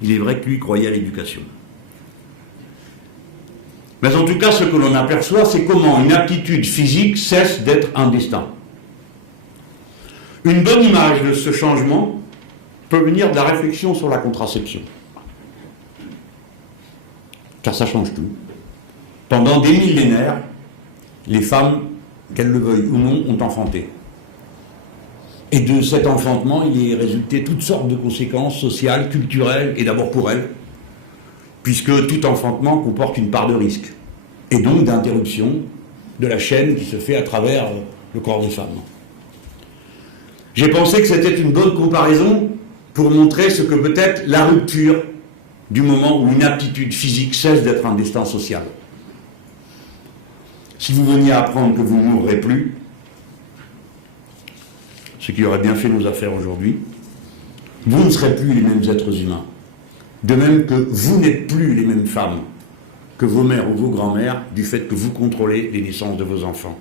Il est vrai que lui croyait à l'éducation. Mais en tout cas, ce que l'on aperçoit, c'est comment une aptitude physique cesse d'être un destin. Une bonne image de ce changement peut venir de la réflexion sur la contraception. Car ça change tout. Pendant des millénaires, les femmes, qu'elles le veuillent ou non, ont enfanté. Et de cet enfantement, il est résulté toutes sortes de conséquences sociales, culturelles, et d'abord pour elles, puisque tout enfantement comporte une part de risque, et donc d'interruption de la chaîne qui se fait à travers le corps des femmes. J'ai pensé que c'était une bonne comparaison pour montrer ce que peut être la rupture du moment où une aptitude physique cesse d'être un destin social. Si vous veniez apprendre que vous ne mourrez plus, ce qui aurait bien fait nos affaires aujourd'hui, vous ne serez plus les mêmes êtres humains. De même que vous n'êtes plus les mêmes femmes que vos mères ou vos grands-mères du fait que vous contrôlez les naissances de vos enfants.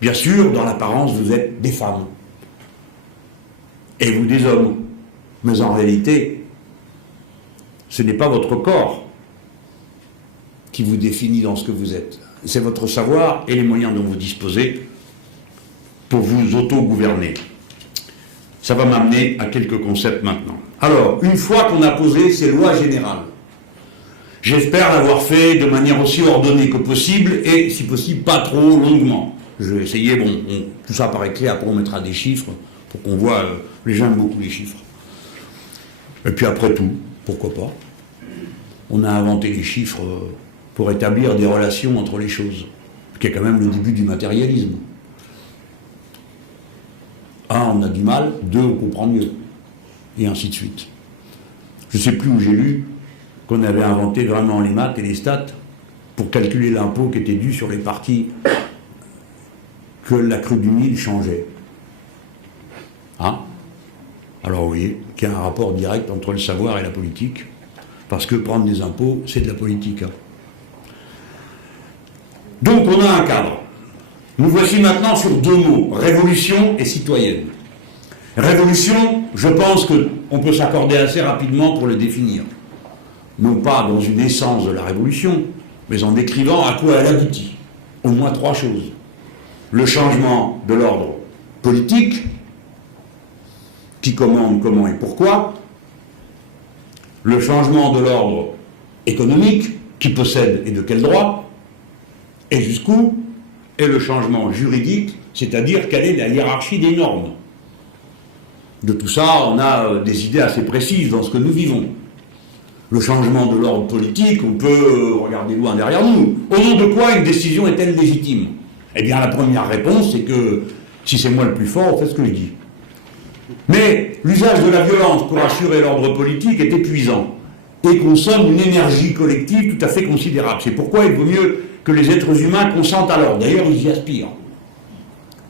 Bien sûr, dans l'apparence, vous êtes des femmes. Et vous des hommes. Mais en réalité, ce n'est pas votre corps qui vous définit dans ce que vous êtes. C'est votre savoir et les moyens dont vous disposez pour vous auto-gouverner. Ça va m'amener à quelques concepts maintenant. Alors, une fois qu'on a posé ces lois générales, j'espère l'avoir fait de manière aussi ordonnée que possible et, si possible, pas trop longuement. Je vais essayer, tout ça paraît clair, après on mettra des chiffres pour qu'on voit, les gens aiment beaucoup les chiffres. Et puis après tout, pourquoi pas? On a inventé les chiffres pour établir des relations entre les choses, ce qui est quand même le début du matérialisme. 1, on a du mal, 2, on comprend mieux, et ainsi de suite. Je ne sais plus où j'ai lu qu'on avait inventé vraiment les maths et les stats pour calculer l'impôt qui était dû sur les parties que la crue du Nil changeait. Hein? Alors vous voyez qu'il y a un rapport direct entre le savoir et la politique, parce que prendre des impôts, c'est de la politique. Hein. Donc on a un cadre. Nous voici maintenant sur deux mots, révolution et citoyenne. Révolution, je pense qu'on peut s'accorder assez rapidement pour le définir. Non pas dans une essence de la révolution, mais en décrivant à quoi elle aboutit. Au moins trois choses. Le changement de l'ordre politique, qui commande comment et pourquoi. Le changement de l'ordre économique, qui possède et de quel droit, et jusqu'où. Et le changement juridique, c'est-à-dire quelle est la hiérarchie des normes. De tout ça, on a des idées assez précises dans ce que nous vivons. Le changement de l'ordre politique, on peut regarder loin derrière nous. Au nom de quoi une décision est-elle légitime? Eh bien, la première réponse, c'est que si c'est moi le plus fort, on fait ce que je dis. Mais l'usage de la violence pour assurer l'ordre politique est épuisant et consomme une énergie collective tout à fait considérable. C'est pourquoi il vaut mieux que les êtres humains consentent à l'ordre. D'ailleurs, ils y aspirent,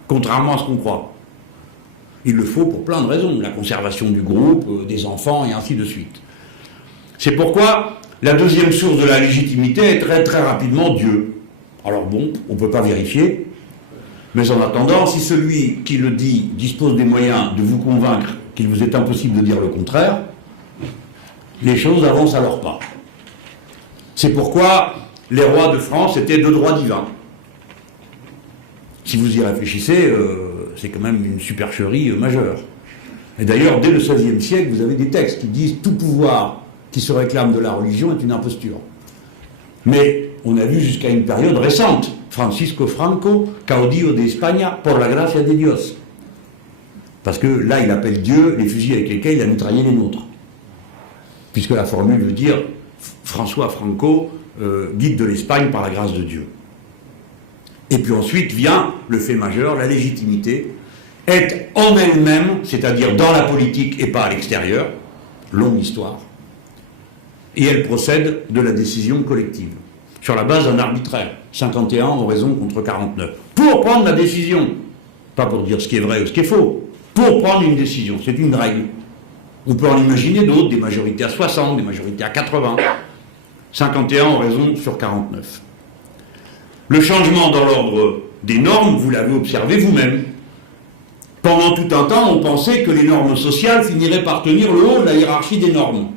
contrairement à ce qu'on croit. Il le faut pour plein de raisons, la conservation du groupe, des enfants, et ainsi de suite. C'est pourquoi la deuxième source de la légitimité est très très rapidement Dieu. Alors bon, on ne peut pas vérifier, mais en attendant, si celui qui le dit dispose des moyens de vous convaincre qu'il vous est impossible de dire le contraire, les choses avancent à leur pas. C'est pourquoi les rois de France étaient de droit divin. Si vous y réfléchissez, c'est quand même une supercherie majeure. Et d'ailleurs, dès le XVIe siècle, vous avez des textes qui disent « tout pouvoir qui se réclame de la religion est une imposture ». Mais on a vu jusqu'à une période récente, Francisco Franco, caudillo de España por la gracia de Dios. Parce que là, il appelle Dieu les fusils avec lesquels il a mitraillé les nôtres. Puisque la formule veut dire François Franco, guide de l'Espagne par la grâce de Dieu. Et puis ensuite vient le fait majeur, la légitimité, est en elle-même, c'est-à-dire dans la politique et pas à l'extérieur, longue histoire, et elle procède de la décision collective, sur la base d'un arbitraire, 51 en raison contre 49, pour prendre la décision, pas pour dire ce qui est vrai ou ce qui est faux, pour prendre une décision, c'est une règle. On peut en imaginer d'autres, des majorités à 60, des majorités à 80, 51 en raison sur 49. Le changement dans l'ordre des normes, vous l'avez observé vous-même. Pendant tout un temps, on pensait que les normes sociales finiraient par tenir le haut de la hiérarchie des normes.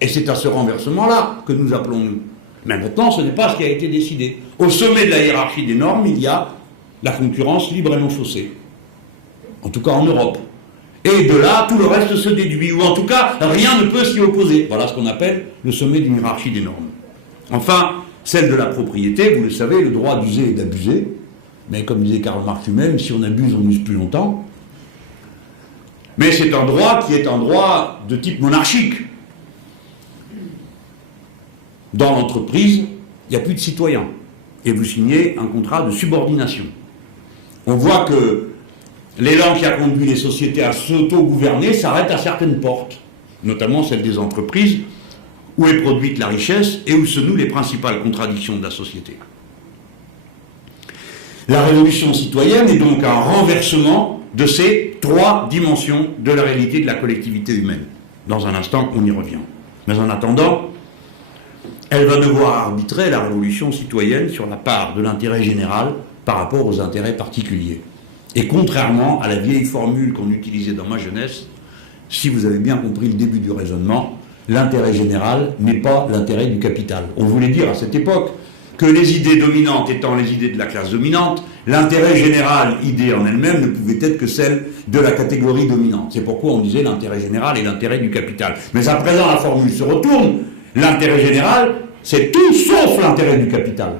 Et c'est à ce renversement-là que nous appelons-nous. Mais maintenant, ce n'est pas ce qui a été décidé. Au sommet de la hiérarchie des normes, il y a la concurrence libre et non faussée. En tout cas en Europe. Et de là, tout le reste se déduit. Ou en tout cas, rien ne peut s'y opposer. Voilà ce qu'on appelle le sommet d'une hiérarchie des normes. Enfin, celle de la propriété, vous le savez, le droit d'user et d'abuser. Mais comme disait Karl Marx lui-même, si on abuse, on use plus longtemps. Mais c'est un droit qui est un droit de type monarchique. Dans l'entreprise, il n'y a plus de citoyens. Et vous signez un contrat de subordination. On voit que l'élan qui a conduit les sociétés à s'auto-gouverner s'arrête à certaines portes, notamment celle des entreprises, où est produite la richesse et où se nouent les principales contradictions de la société. La révolution citoyenne est donc un renversement de ces trois dimensions de la réalité de la collectivité humaine. Dans un instant, on y revient. Mais en attendant, elle va devoir arbitrer, la révolution citoyenne, sur la part de l'intérêt général par rapport aux intérêts particuliers. Et contrairement à la vieille formule qu'on utilisait dans ma jeunesse, si vous avez bien compris le début du raisonnement, l'intérêt général n'est pas l'intérêt du capital. On voulait dire à cette époque que les idées dominantes étant les idées de la classe dominante, l'intérêt général, idée en elle-même, ne pouvait être que celle de la catégorie dominante. C'est pourquoi on disait l'intérêt général et l'intérêt du capital. Mais à présent, la formule se retourne. L'intérêt général, c'est tout sauf l'intérêt du capital.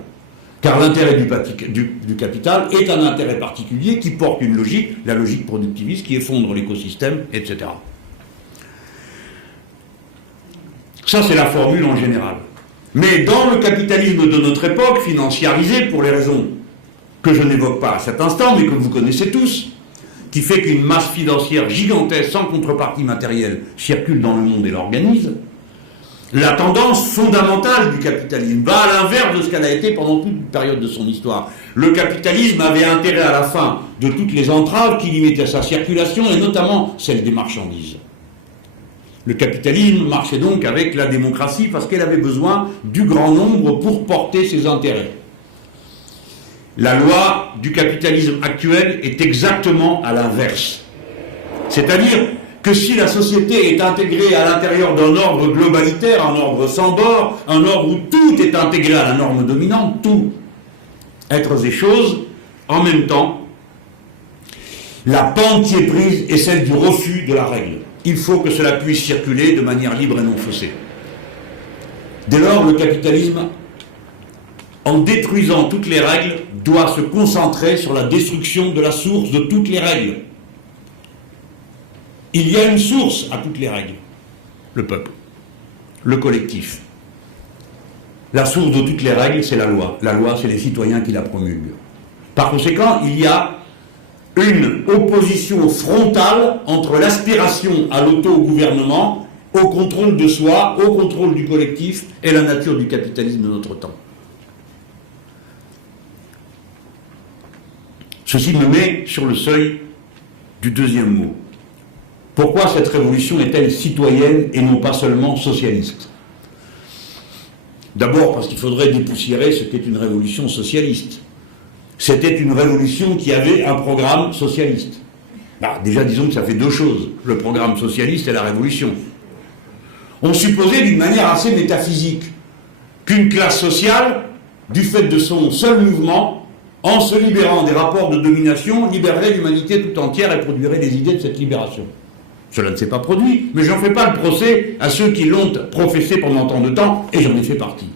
Car l'intérêt du capital est un intérêt particulier qui porte une logique, la logique productiviste, qui effondre l'écosystème, etc. Ça, c'est la formule en général. Mais dans le capitalisme de notre époque, financiarisé pour les raisons que je n'évoque pas à cet instant, mais que vous connaissez tous, qui fait qu'une masse financière gigantesque, sans contrepartie matérielle, circule dans le monde et l'organise, la tendance fondamentale du capitalisme va à l'inverse de ce qu'elle a été pendant toute une période de son histoire. Le capitalisme avait intérêt à la fin de toutes les entraves qui limitaient sa circulation, et notamment celle des marchandises. Le capitalisme marchait donc avec la démocratie parce qu'elle avait besoin du grand nombre pour porter ses intérêts. La loi du capitalisme actuel est exactement à l'inverse. C'est-à-dire que si la société est intégrée à l'intérieur d'un ordre globalitaire, un ordre sans bord, un ordre où tout est intégré à la norme dominante, tout, êtres et choses, en même temps, la pente qui est prise est celle du refus de la règle. Il faut que cela puisse circuler de manière libre et non faussée. Dès lors, le capitalisme, en détruisant toutes les règles, doit se concentrer sur la destruction de la source de toutes les règles. Il y a une source à toutes les règles, le peuple, le collectif. La source de toutes les règles, c'est la loi. La loi, c'est les citoyens qui la promulguent. Par conséquent, il y a une opposition frontale entre l'aspiration à l'auto-gouvernement, au contrôle de soi, au contrôle du collectif et la nature du capitalisme de notre temps. Ceci me met sur le seuil du deuxième mot. Pourquoi cette révolution est-elle citoyenne et non pas seulement socialiste? D'abord parce qu'il faudrait dépoussiérer ce qu'est une révolution socialiste. C'était une révolution qui avait un programme socialiste. Déjà, disons que ça fait deux choses, le programme socialiste et la révolution. On supposait d'une manière assez métaphysique qu'une classe sociale, du fait de son seul mouvement, en se libérant des rapports de domination, libérerait l'humanité tout entière et produirait les idées de cette libération. Cela ne s'est pas produit, mais j'en fais pas le procès à ceux qui l'ont professé pendant tant de temps, et j'en ai fait partie.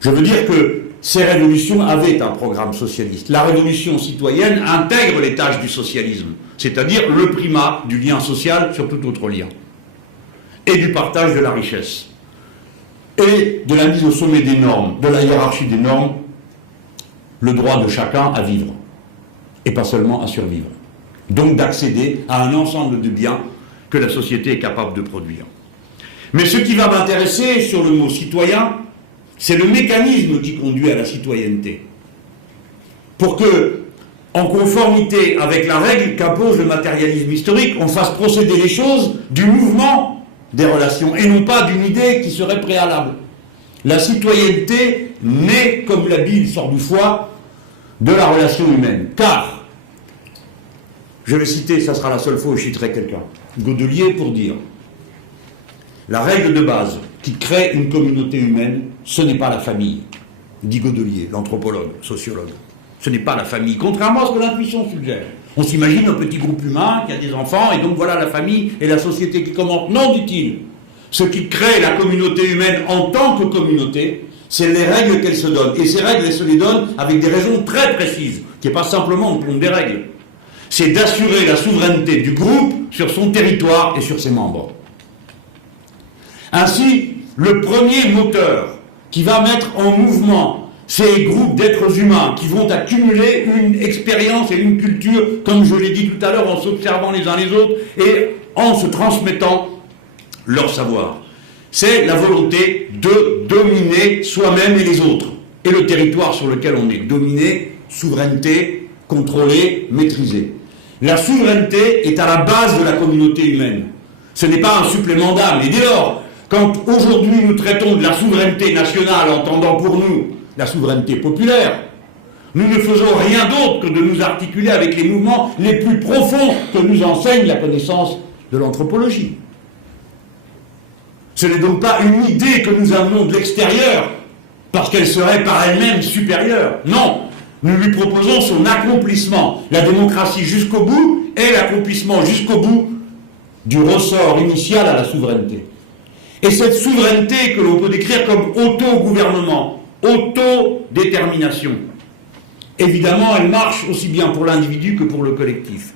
Je veux dire que ces révolutions avaient un programme socialiste. La révolution citoyenne intègre les tâches du socialisme, c'est-à-dire le primat du lien social sur tout autre lien, et du partage de la richesse, et de la mise au sommet des normes, de la hiérarchie des normes, le droit de chacun à vivre, et pas seulement à survivre. Donc d'accéder à un ensemble de biens que la société est capable de produire. Mais ce qui va m'intéresser sur le mot citoyen, c'est le mécanisme qui conduit à la citoyenneté. Pour que, en conformité avec la règle qu'impose le matérialisme historique, on fasse procéder les choses du mouvement des relations, et non pas d'une idée qui serait préalable. La citoyenneté naît, comme la Bible sort du foie, de la relation humaine. Car, je vais citer, ça sera la seule fois où je citerai quelqu'un, Godelier, pour dire la règle de base qui crée une communauté humaine, ce n'est pas la famille, dit Godelier, l'anthropologue, sociologue. Ce n'est pas la famille, contrairement à ce que l'intuition suggère. On s'imagine un petit groupe humain qui a des enfants, et donc voilà la famille et la société qui commence. Non, dit-il. Ce qui crée la communauté humaine en tant que communauté, c'est les règles qu'elle se donne. Et ces règles, elle se les donne avec des raisons très précises, qui n'est pas simplement de prendre des règles. C'est d'assurer la souveraineté du groupe sur son territoire et sur ses membres. Ainsi, le premier moteur qui va mettre en mouvement ces groupes d'êtres humains qui vont accumuler une expérience et une culture, comme je l'ai dit tout à l'heure, en s'observant les uns les autres et en se transmettant leur savoir, c'est la volonté de dominer soi-même et les autres, et le territoire sur lequel on est. Dominer, souveraineté, contrôler, maîtriser. La souveraineté est à la base de la communauté humaine. Ce n'est pas un supplément d'âme. Et dès lors, quand aujourd'hui nous traitons de la souveraineté nationale, entendant pour nous la souveraineté populaire, nous ne faisons rien d'autre que de nous articuler avec les mouvements les plus profonds que nous enseigne la connaissance de l'anthropologie. Ce n'est donc pas une idée que nous amenons de l'extérieur, parce qu'elle serait par elle-même supérieure. Non, nous lui proposons son accomplissement. La démocratie jusqu'au bout est l'accomplissement jusqu'au bout du ressort initial à la souveraineté. Et cette souveraineté que l'on peut décrire comme auto-gouvernement, autodétermination, évidemment, elle marche aussi bien pour l'individu que pour le collectif.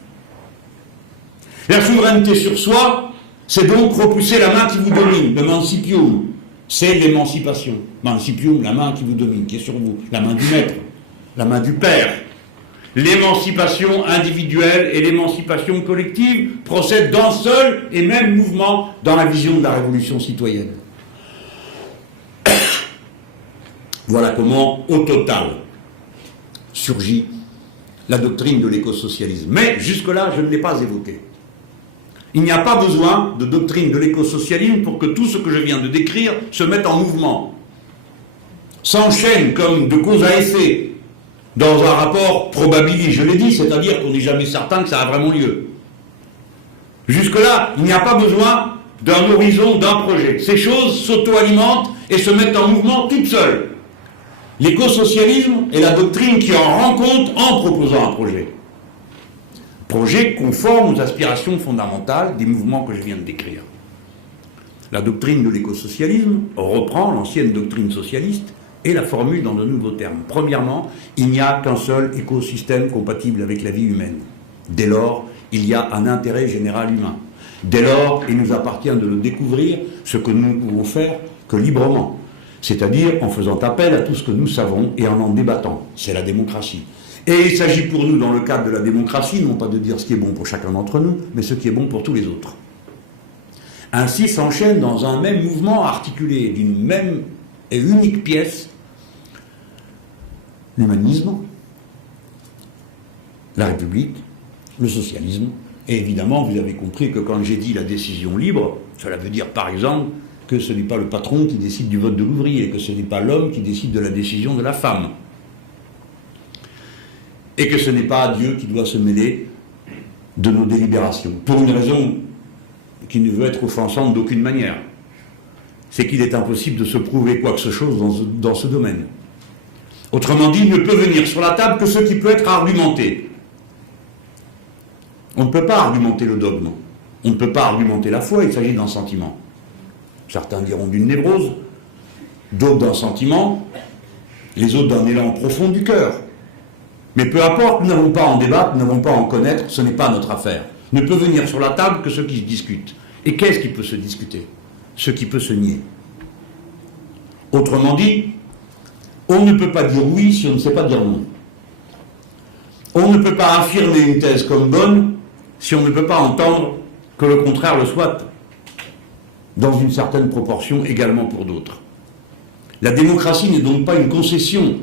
La souveraineté sur soi, c'est donc repousser la main qui vous domine, le mancipium, c'est l'émancipation. Mancipium, la main qui vous domine, qui est sur vous, la main du maître, la main du père. L'émancipation individuelle et l'émancipation collective procèdent d'un seul et même mouvement dans la vision de la révolution citoyenne. Voilà comment, au total, surgit la doctrine de l'écosocialisme. Mais jusque-là, je ne l'ai pas évoqué. Il n'y a pas besoin de doctrine de l'écosocialisme pour que tout ce que je viens de décrire se mette en mouvement, s'enchaîne comme de cause à effet, dans un rapport probabiliste, je l'ai dit, c'est-à-dire qu'on n'est jamais certain que ça a vraiment lieu. Jusque-là, il n'y a pas besoin d'un horizon, d'un projet. Ces choses s'auto-alimentent et se mettent en mouvement toutes seules. L'écosocialisme est la doctrine qui en rend compte en proposant un projet. Projet conforme aux aspirations fondamentales des mouvements que je viens de décrire. La doctrine de l'écosocialisme reprend l'ancienne doctrine socialiste et la formule dans de nouveaux termes. Premièrement, il n'y a qu'un seul écosystème compatible avec la vie humaine. Dès lors, il y a un intérêt général humain. Dès lors, il nous appartient de le découvrir, ce que nous ne pouvons faire que librement, c'est-à-dire en faisant appel à tout ce que nous savons et en débattant. C'est la démocratie. Et il s'agit pour nous, dans le cadre de la démocratie, non pas de dire ce qui est bon pour chacun d'entre nous, mais ce qui est bon pour tous les autres. Ainsi s'enchaîne dans un même mouvement articulé d'une même et unique pièce l'humanisme, la République, le socialisme, et évidemment, vous avez compris que quand j'ai dit la décision libre, cela veut dire par exemple que ce n'est pas le patron qui décide du vote de l'ouvrier, que ce n'est pas l'homme qui décide de la décision de la femme, et que ce n'est pas Dieu qui doit se mêler de nos délibérations, pour une raison qui ne veut être offensante d'aucune manière. C'est qu'il est impossible de se prouver quoi que ce soit dans ce domaine. Autrement dit, il ne peut venir sur la table que ce qui peut être argumenté. On ne peut pas argumenter le dogme, on ne peut pas argumenter la foi, il s'agit d'un sentiment. Certains diront d'une névrose, d'autres d'un sentiment, les autres d'un élan profond du cœur. Mais peu importe, nous n'avons pas à en débattre, nous n'avons pas à en connaître, ce n'est pas notre affaire. Ne peut venir sur la table que ce qui se discute. Et qu'est-ce qui peut se discuter? Ce qui peut se nier. Autrement dit, on ne peut pas dire oui si on ne sait pas dire non. On ne peut pas affirmer une thèse comme bonne si on ne peut pas entendre que le contraire le soit, dans une certaine proportion également pour d'autres. La démocratie n'est donc pas une concession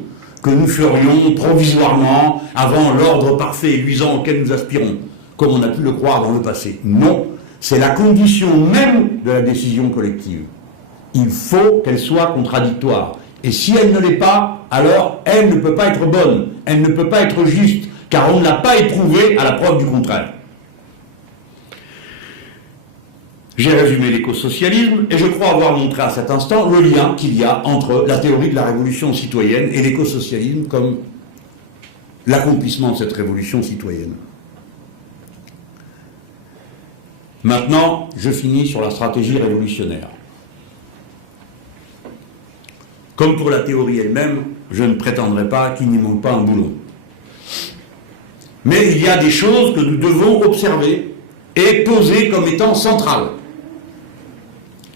que nous ferions provisoirement avant l'ordre parfait et luisant auquel nous aspirons, comme on a pu le croire dans le passé. Non, c'est la condition même de la décision collective. Il faut qu'elle soit contradictoire. Et si elle ne l'est pas, alors elle ne peut pas être bonne, elle ne peut pas être juste, car on ne l'a pas éprouvée à la preuve du contraire. J'ai résumé l'écosocialisme et je crois avoir montré à cet instant le lien qu'il y a entre la théorie de la révolution citoyenne et l'écosocialisme comme l'accomplissement de cette révolution citoyenne. Maintenant, je finis sur la stratégie révolutionnaire. Comme pour la théorie elle-même, je ne prétendrai pas qu'il n'y manque pas un boulot. Mais il y a des choses que nous devons observer et poser comme étant centrales.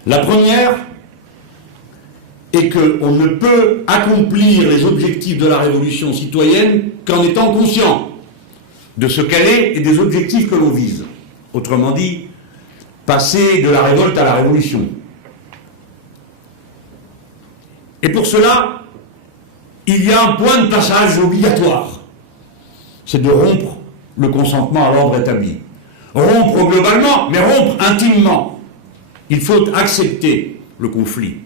La première est qu'on ne peut accomplir les objectifs de la révolution citoyenne qu'en étant conscient de ce qu'elle est et des objectifs que l'on vise. Autrement dit, passer de la révolte à la révolution. Et pour cela, il y a un point de passage obligatoire. C'est de rompre le consentement à l'ordre établi. Rompre globalement, mais rompre intimement. Il faut accepter le conflit.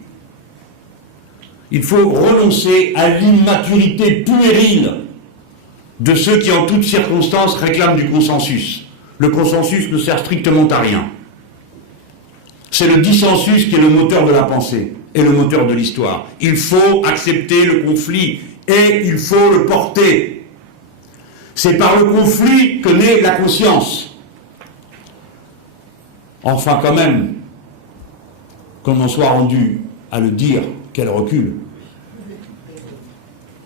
Il faut renoncer à l'immaturité puérile de ceux qui, en toutes circonstances, réclament du consensus. Le consensus ne sert strictement à rien. C'est le dissensus qui est le moteur de la pensée et le moteur de l'histoire. Il faut accepter le conflit et il faut le porter. C'est par le conflit que naît la conscience. Enfin, quand même, qu'on en soit rendu à le dire, qu'elle recule.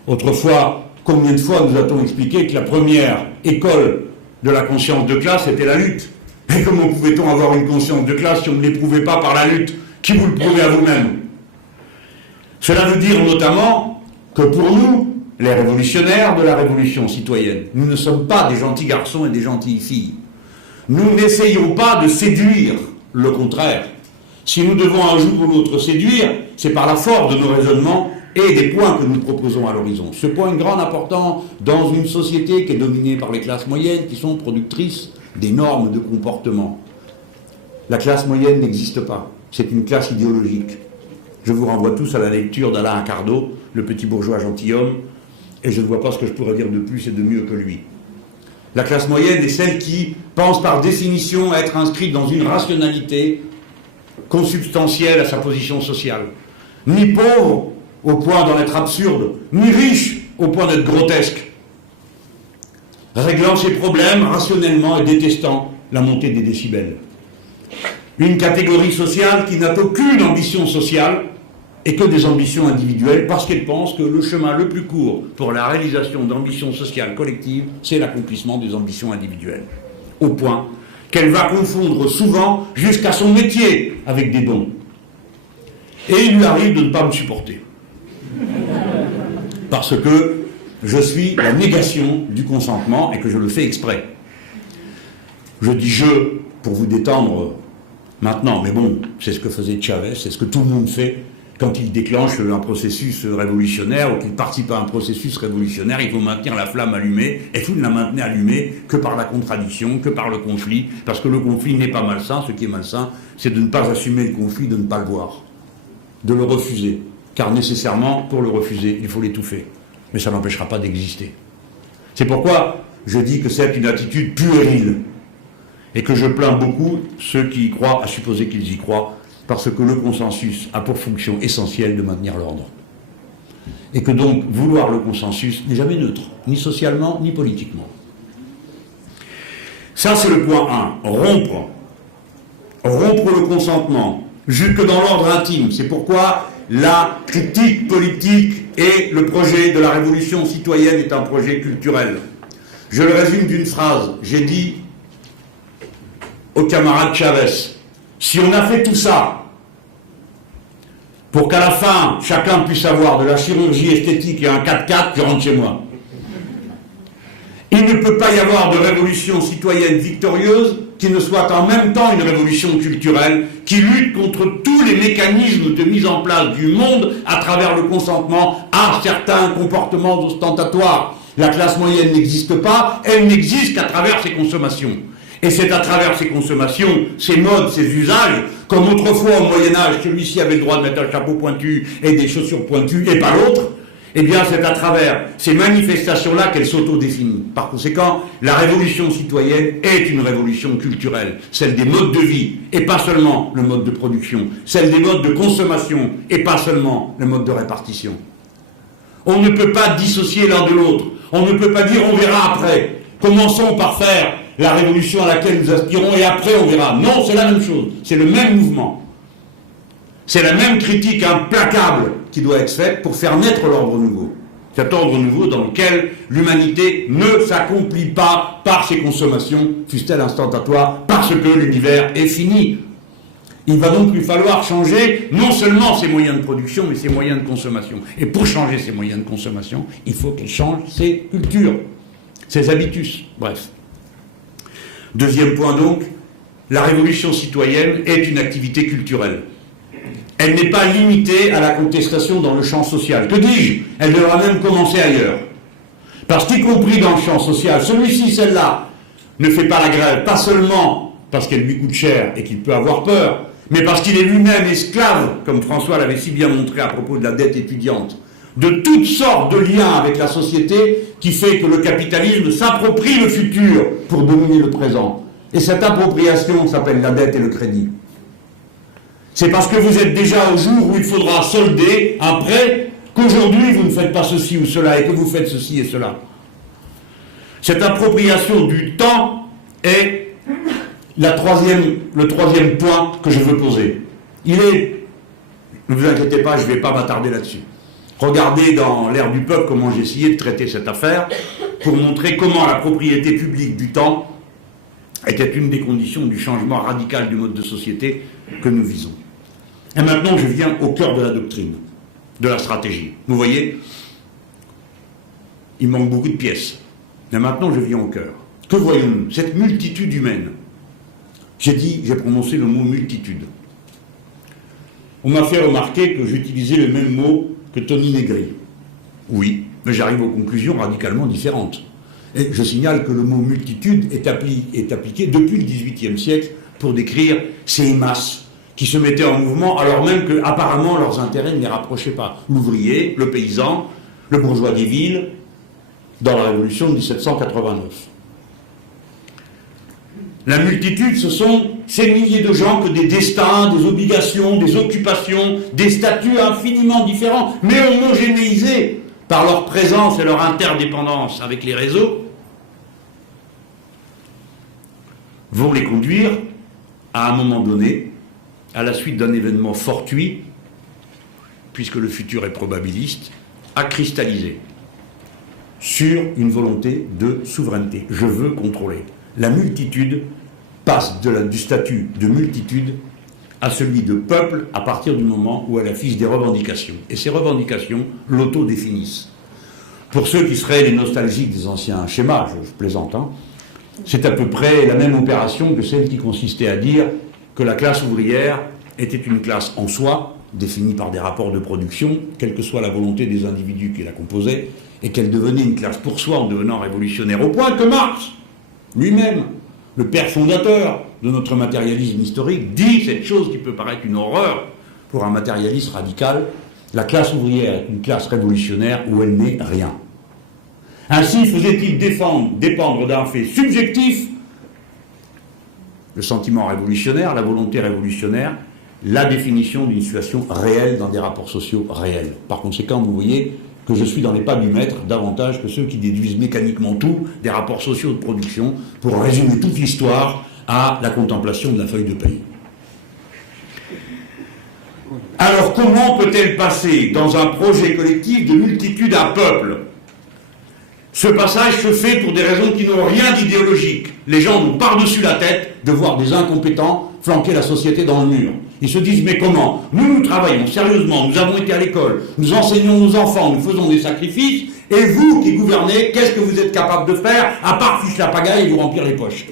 Autrefois, combien de fois nous a-t-on expliqué que la première école de la conscience de classe était la lutte? Et comment pouvait-on avoir une conscience de classe si on ne l'éprouvait pas par la lutte? Qui vous le prouvez à vous-même? Cela veut dire notamment que pour nous, les révolutionnaires de la révolution citoyenne, nous ne sommes pas des gentils garçons et des gentilles filles. Nous n'essayons pas de séduire, le contraire. Si nous devons un jour ou l'autre séduire, c'est par la force de nos raisonnements et des points que nous proposons à l'horizon. Ce point est de grande importance dans une société qui est dominée par les classes moyennes qui sont productrices des normes de comportement. La classe moyenne n'existe pas. C'est une classe idéologique. Je vous renvoie tous à la lecture d'Alain Accardo, Le petit bourgeois gentilhomme, et je ne vois pas ce que je pourrais dire de plus et de mieux que lui. La classe moyenne est celle qui pense par définition être inscrite dans une rationalité consubstantielle à sa position sociale. Ni pauvre au point d'en être absurde, ni riche au point d'être grotesque. Réglant ses problèmes rationnellement et détestant la montée des décibels. Une catégorie sociale qui n'a aucune ambition sociale et que des ambitions individuelles parce qu'elle pense que le chemin le plus court pour la réalisation d'ambitions sociales collectives, c'est l'accomplissement des ambitions individuelles. Au point qu'elle va confondre souvent jusqu'à son métier avec des dons. Et il lui arrive de ne pas me supporter. Parce que je suis la négation du consentement et que je le fais exprès. Je dis je pour vous détendre maintenant, mais bon, c'est ce que faisait Chavez, c'est ce que tout le monde fait quand il déclenche un processus révolutionnaire ou qu'il participe à un processus révolutionnaire. Il faut maintenir la flamme allumée, et vous ne la maintenez allumée que par la contradiction, que par le conflit, parce que le conflit n'est pas malsain. Ce qui est malsain, c'est de ne pas assumer le conflit, de ne pas le voir, de le refuser, car nécessairement, pour le refuser, il faut l'étouffer. Mais ça n'empêchera pas d'exister. C'est pourquoi je dis que c'est une attitude puérile et que je plains beaucoup ceux qui y croient, à supposer qu'ils y croient, parce que le consensus a pour fonction essentielle de maintenir l'ordre. Et que donc vouloir le consensus n'est jamais neutre, ni socialement, ni politiquement. Ça, c'est le point 1. Rompre le consentement, jusque dans l'ordre intime. C'est pourquoi la critique politique et le projet de la révolution citoyenne est un projet culturel. Je le résume d'une phrase. J'ai dit au camarade Chavez, si on a fait tout ça pour qu'à la fin, chacun puisse avoir de la chirurgie esthétique et un 4x4, je rentre chez moi. Il ne peut pas y avoir de révolution citoyenne victorieuse qui ne soit en même temps une révolution culturelle qui lutte contre tous les mécanismes de mise en place du monde à travers le consentement à certains comportements ostentatoires. La classe moyenne n'existe pas, elle n'existe qu'à travers ses consommations. Et c'est à travers ces consommations, ces modes, ces usages, comme autrefois au Moyen-Âge, celui-ci avait le droit de mettre un chapeau pointu et des chaussures pointues et pas l'autre, eh bien c'est à travers ces manifestations-là qu'elle s'auto-définit. Par conséquent, la révolution citoyenne est une révolution culturelle, celle des modes de vie, et pas seulement le mode de production, celle des modes de consommation, et pas seulement le mode de répartition. On ne peut pas dissocier l'un de l'autre, on ne peut pas dire on verra après. Commençons par faire la révolution à laquelle nous aspirons et après on verra. Non, c'est la même chose, c'est le même mouvement. C'est la même critique implacable qui doit être faite pour faire naître l'ordre nouveau. Cet ordre nouveau dans lequel l'humanité ne s'accomplit pas par ses consommations, fussent-elles instantatoires, parce que l'univers est fini. Il va donc lui falloir changer non seulement ses moyens de production, mais ses moyens de consommation. Et pour changer ses moyens de consommation, il faut qu'elle change ses cultures, ses habitus, bref. Deuxième point donc, la révolution citoyenne est une activité culturelle. Elle n'est pas limitée à la contestation dans le champ social. Que dis-je? Elle devra même commencer ailleurs. Parce qu'y compris dans le champ social, celui-ci, celle-là, ne fait pas la grève, pas seulement parce qu'elle lui coûte cher et qu'il peut avoir peur, mais parce qu'il est lui-même esclave, comme François l'avait si bien montré à propos de la dette étudiante, de toutes sortes de liens avec la société qui fait que le capitalisme s'approprie le futur pour dominer le présent. Et cette appropriation s'appelle la dette et le crédit. C'est parce que vous êtes déjà au jour où il faudra solder un prêt qu'aujourd'hui vous ne faites pas ceci ou cela et que vous faites ceci et cela. Cette appropriation du temps est le troisième point que je veux poser. Ne vous inquiétez pas, je ne vais pas m'attarder là-dessus. Regardez dans l'ère du peuple comment j'ai essayé de traiter cette affaire pour montrer comment la propriété publique du temps était une des conditions du changement radical du mode de société que nous visons. Et maintenant, je viens au cœur de la doctrine, de la stratégie. Vous voyez, il manque beaucoup de pièces. Mais maintenant, je viens au cœur. Que voyons-nous? Cette multitude humaine. J'ai prononcé le mot multitude. On m'a fait remarquer que j'utilisais le même mot que Tony Negri. Oui, mais j'arrive aux conclusions radicalement différentes. Et je signale que le mot multitude est appliqué depuis le XVIIIe siècle pour décrire ces masses qui se mettaient en mouvement alors même que apparemment leurs intérêts ne les rapprochaient pas. L'ouvrier, le paysan, le bourgeois des villes, dans la Révolution de 1789. La multitude, ce sont ces milliers de gens que des destins, des obligations, des occupations, des statuts infiniment différents, mais homogénéisés par leur présence et leur interdépendance avec les réseaux, vont les conduire à un moment donné, à la suite d'un événement fortuit, puisque le futur est probabiliste, à cristalliser sur une volonté de souveraineté. Je veux contrôler. La multitude passe du statut de multitude à celui de peuple à partir du moment où elle affiche des revendications. Et ces revendications l'autodéfinissent. Pour ceux qui seraient les nostalgiques des anciens schémas, je plaisante, hein, c'est à peu près la même opération que celle qui consistait à dire que la classe ouvrière était une classe en soi, définie par des rapports de production, quelle que soit la volonté des individus qui la composaient, et qu'elle devenait une classe pour soi en devenant révolutionnaire, au point que Marx, lui-même, le père fondateur de notre matérialisme historique, dit cette chose qui peut paraître une horreur pour un matérialiste radical: la classe ouvrière est une classe révolutionnaire où elle n'est rien. Ainsi faisait-il dépendre d'un fait subjectif, le sentiment révolutionnaire, la volonté révolutionnaire, la définition d'une situation réelle dans des rapports sociaux réels. Par conséquent, vous voyez que je suis dans les pas du maître davantage que ceux qui déduisent mécaniquement tout des rapports sociaux de production pour résumer toute l'histoire à la contemplation de la feuille de paye. Alors comment peut-elle passer dans un projet collectif de multitude à peuple? Ce passage se fait pour des raisons qui n'ont rien d'idéologique. Les gens ont par-dessus la tête de voir des incompétents flanquer la société dans le mur. Ils se disent: mais comment? Nous travaillons sérieusement, nous avons été à l'école, nous enseignons nos enfants, nous faisons des sacrifices, et vous qui gouvernez, qu'est-ce que vous êtes capable de faire, à part fiche la pagaille et vous remplir les poches?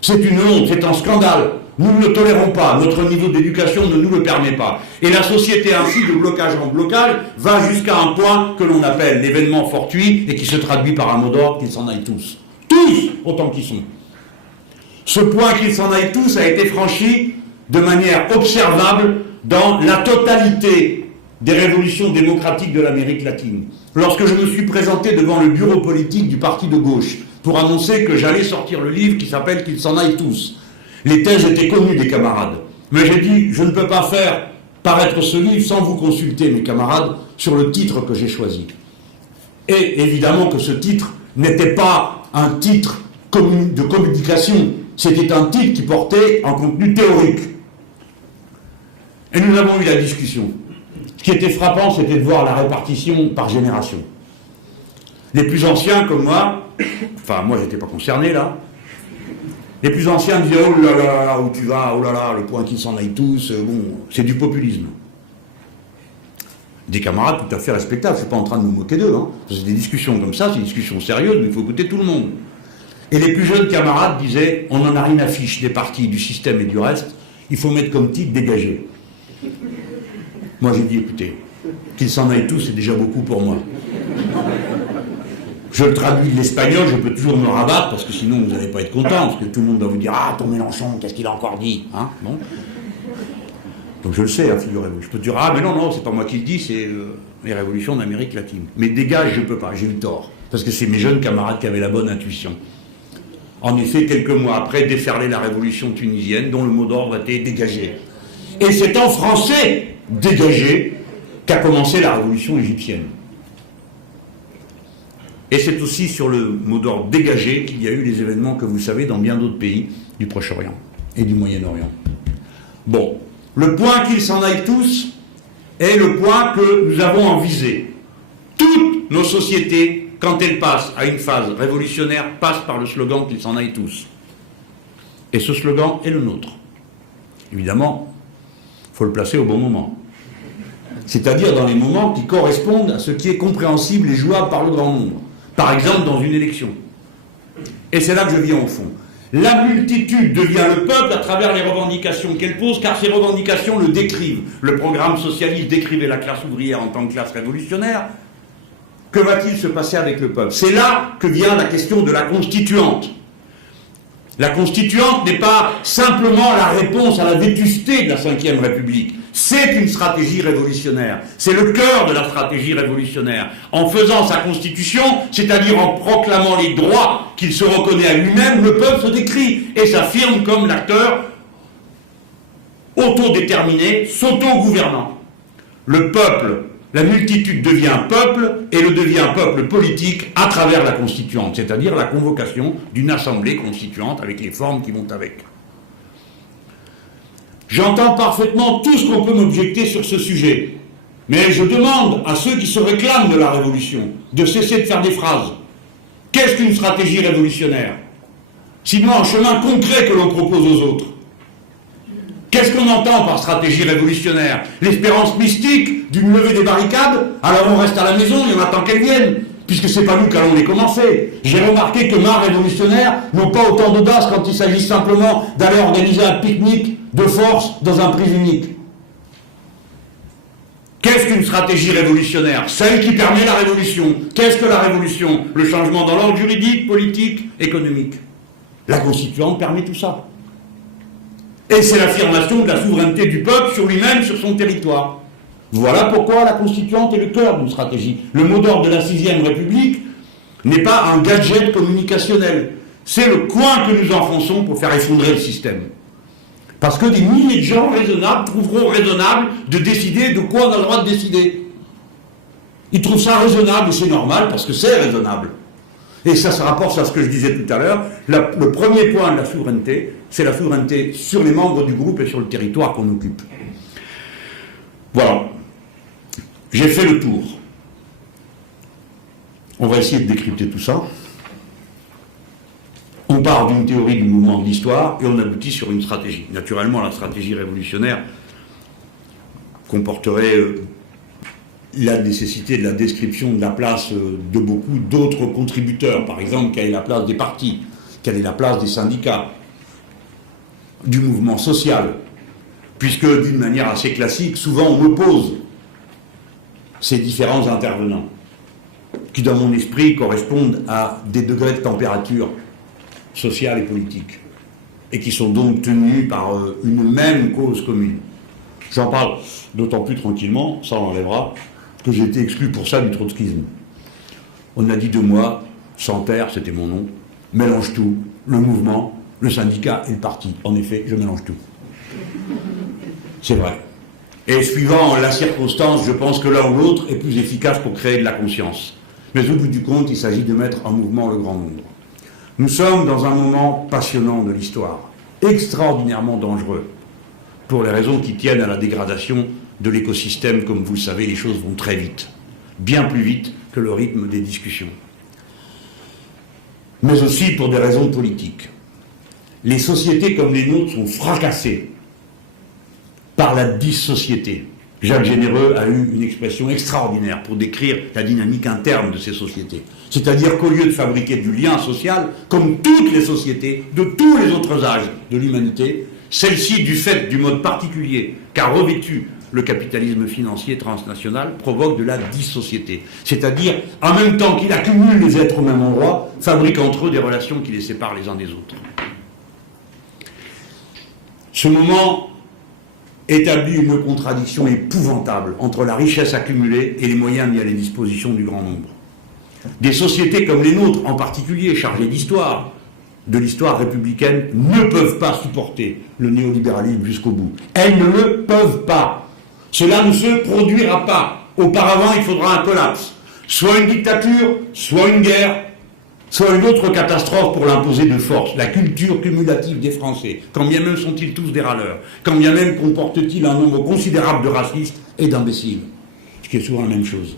C'est une honte, c'est un scandale. Nous ne le tolérons pas, notre niveau d'éducation ne nous le permet pas. Et la société ainsi, de blocage en blocage, va jusqu'à un point que l'on appelle l'événement fortuit et qui se traduit par un mot d'ordre: qu'ils s'en aillent tous. Tous, autant qu'ils sont. Ce point qu'ils s'en aillent tous a été franchi de manière observable dans la totalité des révolutions démocratiques de l'Amérique latine. Lorsque je me suis présenté devant le bureau politique du parti de gauche pour annoncer que j'allais sortir le livre qui s'appelle Qu'ils s'en aillent tous, les thèses étaient connues des camarades. Mais j'ai dit: je ne peux pas faire paraître ce livre sans vous consulter, mes camarades, sur le titre que j'ai choisi. Et évidemment que ce titre n'était pas un titre de communication, c'était un titre qui portait un contenu théorique. Et nous avons eu la discussion. Ce qui était frappant, c'était de voir la répartition par génération. Les plus anciens comme moi, enfin moi j'étais pas concerné là, les plus anciens disaient: oh là là, où tu vas, oh là là, le point qu'ils s'en aillent tous, bon, c'est du populisme. Des camarades tout à fait respectables, je ne suis pas en train de me moquer d'eux, hein. C'est des discussions comme ça, c'est des discussions sérieuses, mais il faut écouter tout le monde. Et les plus jeunes camarades disaient: on n'en a rien à fiche des partis, du système et du reste, il faut mettre comme titre dégagé. Moi j'ai dit: écoutez, qu'ils s'en aillent tous, c'est déjà beaucoup pour moi. Je le traduis de l'espagnol, je peux toujours me rabattre, parce que sinon vous n'allez pas être content, parce que tout le monde va vous dire: ah, ton Mélenchon, qu'est-ce qu'il a encore dit, hein, bon. Donc je le sais, hein, figurez-vous. Je peux dire: ah, mais non, non, c'est pas moi qui le dis, c'est les révolutions d'Amérique latine. Mais dégage, je ne peux pas, j'ai eu tort. Parce que c'est mes jeunes camarades qui avaient la bonne intuition. En effet, quelques mois après, déferlait la révolution tunisienne, dont le mot d'ordre était dégagé. Et c'est en français, dégagé, qu'a commencé la révolution égyptienne. Et c'est aussi sur le mot d'ordre dégagé qu'il y a eu les événements que vous savez dans bien d'autres pays du Proche-Orient et du Moyen-Orient. Bon, le point qu'ils s'en aillent tous est le point que nous avons en visée. Toutes nos sociétés, quand elles passent à une phase révolutionnaire, passent par le slogan qu'ils s'en aillent tous. Et ce slogan est le nôtre. Évidemment, il faut le placer au bon moment. C'est-à-dire dans les moments qui correspondent à ce qui est compréhensible et jouable par le grand nombre. Par exemple, dans une élection. Et c'est là que je viens au fond. La multitude devient le peuple à travers les revendications qu'elle pose, car ces revendications le décrivent. Le programme socialiste décrivait la classe ouvrière en tant que classe révolutionnaire. Que va-t-il se passer avec le peuple? C'est là que vient la question de la constituante. La constituante n'est pas simplement la réponse à la vétusté de la Ve République. C'est une stratégie révolutionnaire. C'est le cœur de la stratégie révolutionnaire. En faisant sa constitution, c'est-à-dire en proclamant les droits qu'il se reconnaît à lui-même, le peuple se décrit et s'affirme comme l'acteur autodéterminé, s'auto-gouvernant. Le peuple, la multitude devient un peuple et le devient un peuple politique à travers la constituante, c'est-à-dire la convocation d'une assemblée constituante avec les formes qui vont avec. J'entends parfaitement tout ce qu'on peut m'objecter sur ce sujet, mais je demande à ceux qui se réclament de la révolution de cesser de faire des phrases. Qu'est-ce qu'une stratégie révolutionnaire? Sinon un chemin concret que l'on propose aux autres. Qu'est-ce qu'on entend par stratégie révolutionnaire? L'espérance mystique d'une levée des barricades? Alors on reste à la maison et on attend qu'elles viennent, puisque c'est pas nous qui allons les commencer. J'ai remarqué que ma révolutionnaires n'ont pas autant d'audace quand il s'agit simplement d'aller organiser un pique-nique de force dans un prix unique. Qu'est-ce qu'une stratégie révolutionnaire? Celle qui permet la révolution. Qu'est-ce que la révolution? Le changement dans l'ordre juridique, politique, économique. La constituante permet tout ça. Et c'est l'affirmation de la souveraineté du peuple sur lui-même, sur son territoire. Voilà pourquoi la constituante est le cœur d'une stratégie. Le mot d'ordre de la 6e République n'est pas un gadget communicationnel. C'est le coin que nous enfonçons pour faire effondrer le système. Parce que des milliers de gens raisonnables trouveront raisonnable de décider de quoi on a le droit de décider. Ils trouvent ça raisonnable et c'est normal parce que c'est raisonnable. Et ça se rapporte à ce que je disais tout à l'heure. Le premier point de la souveraineté, c'est la souveraineté sur les membres du groupe et sur le territoire qu'on occupe. Voilà. J'ai fait le tour. On va essayer de décrypter tout ça. On part d'une théorie du mouvement de l'histoire et on aboutit sur une stratégie. Naturellement, la stratégie révolutionnaire comporterait la nécessité de la description de la place de beaucoup d'autres contributeurs. Par exemple, quelle est la place des partis, quelle est la place des syndicats, du mouvement social. Puisque, d'une manière assez classique, souvent on oppose ces différents intervenants, qui dans mon esprit correspondent à des degrés de température sociale et politique, et qui sont donc tenus par une même cause commune. J'en parle d'autant plus tranquillement, ça l'enlèvera, que j'ai été exclu pour ça du trotskisme. On a dit de moi, Santerre, c'était mon nom, mélange tout, le mouvement, le syndicat et le parti. En effet, je mélange tout. C'est vrai. Et suivant la circonstance, je pense que l'un ou l'autre est plus efficace pour créer de la conscience. Mais au bout du compte, il s'agit de mettre en mouvement le grand nombre. Nous sommes dans un moment passionnant de l'histoire, extraordinairement dangereux, pour les raisons qui tiennent à la dégradation de l'écosystème. Comme vous le savez, les choses vont très vite, bien plus vite que le rythme des discussions. Mais aussi pour des raisons politiques. Les sociétés comme les nôtres sont fracassées par la dissociété. Jacques Généreux a eu une expression extraordinaire pour décrire la dynamique interne de ces sociétés. C'est-à-dire qu'au lieu de fabriquer du lien social, comme toutes les sociétés de tous les autres âges de l'humanité, celle-ci, du fait du mode particulier qu'a revêtu le capitalisme financier transnational, provoque de la dissociété. C'est-à-dire, en même temps qu'il accumule les êtres au même endroit, fabrique entre eux des relations qui les séparent les uns des autres. Ce moment établit une contradiction épouvantable entre la richesse accumulée et les moyens mis à la disposition du grand nombre. Des sociétés comme les nôtres, en particulier chargées d'histoire, de l'histoire républicaine, ne peuvent pas supporter le néolibéralisme jusqu'au bout. Elles ne le peuvent pas. Cela ne se produira pas. Auparavant, il faudra un collapse. Soit une dictature, soit une guerre, soit une autre catastrophe pour l'imposer de force. La culture cumulative des Français, quand bien même sont-ils tous des râleurs, quand bien même comportent-ils un nombre considérable de racistes et d'imbéciles, ce qui est souvent la même chose.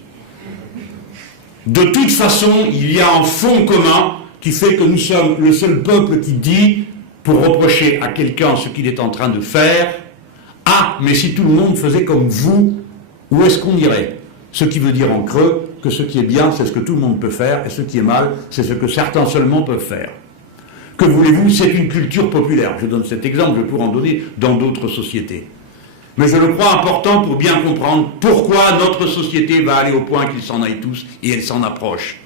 De toute façon, il y a un fond commun qui fait que nous sommes le seul peuple qui dit, pour reprocher à quelqu'un ce qu'il est en train de faire, « Ah, mais si tout le monde faisait comme vous, où est-ce qu'on irait ?» Ce qui veut dire en creux que ce qui est bien, c'est ce que tout le monde peut faire, et ce qui est mal, c'est ce que certains seulement peuvent faire. Que voulez-vous, c'est une culture populaire. Je donne cet exemple, je pourrais en donner dans d'autres sociétés. Mais je le crois important pour bien comprendre pourquoi notre société va aller au point qu'ils s'en aillent tous, et elle s'en approche.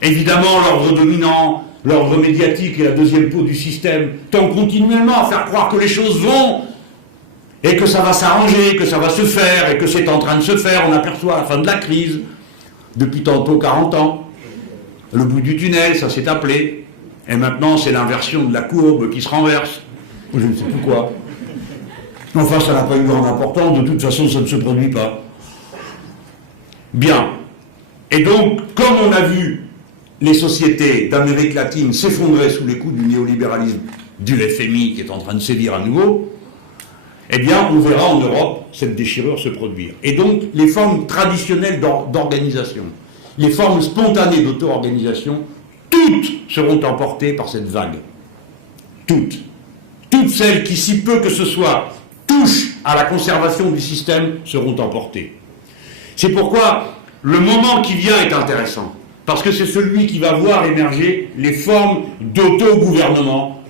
Évidemment, l'ordre dominant, l'ordre médiatique est la deuxième peau du système, tend continuellement à faire croire que les choses vont, et que ça va s'arranger, que ça va se faire, et que c'est en train de se faire, on aperçoit la fin de la crise, depuis tantôt 40 ans, le bout du tunnel, ça s'est appelé, et maintenant c'est l'inversion de la courbe qui se renverse, ou je ne sais plus quoi. Enfin, ça n'a pas une grande importance, de toute façon ça ne se produit pas. Bien. Et donc, comme on a vu les sociétés d'Amérique latine s'effondrer sous les coups du néolibéralisme du FMI qui est en train de sévir à nouveau, eh bien, on verra en Europe cette déchirure se produire. Et donc, les formes traditionnelles d'organisation, les formes spontanées d'auto-organisation, toutes seront emportées par cette vague. Toutes. Toutes celles qui, si peu que ce soit, touchent à la conservation du système seront emportées. C'est pourquoi le moment qui vient est intéressant, parce que c'est celui qui va voir émerger les formes d'auto-gouvernement,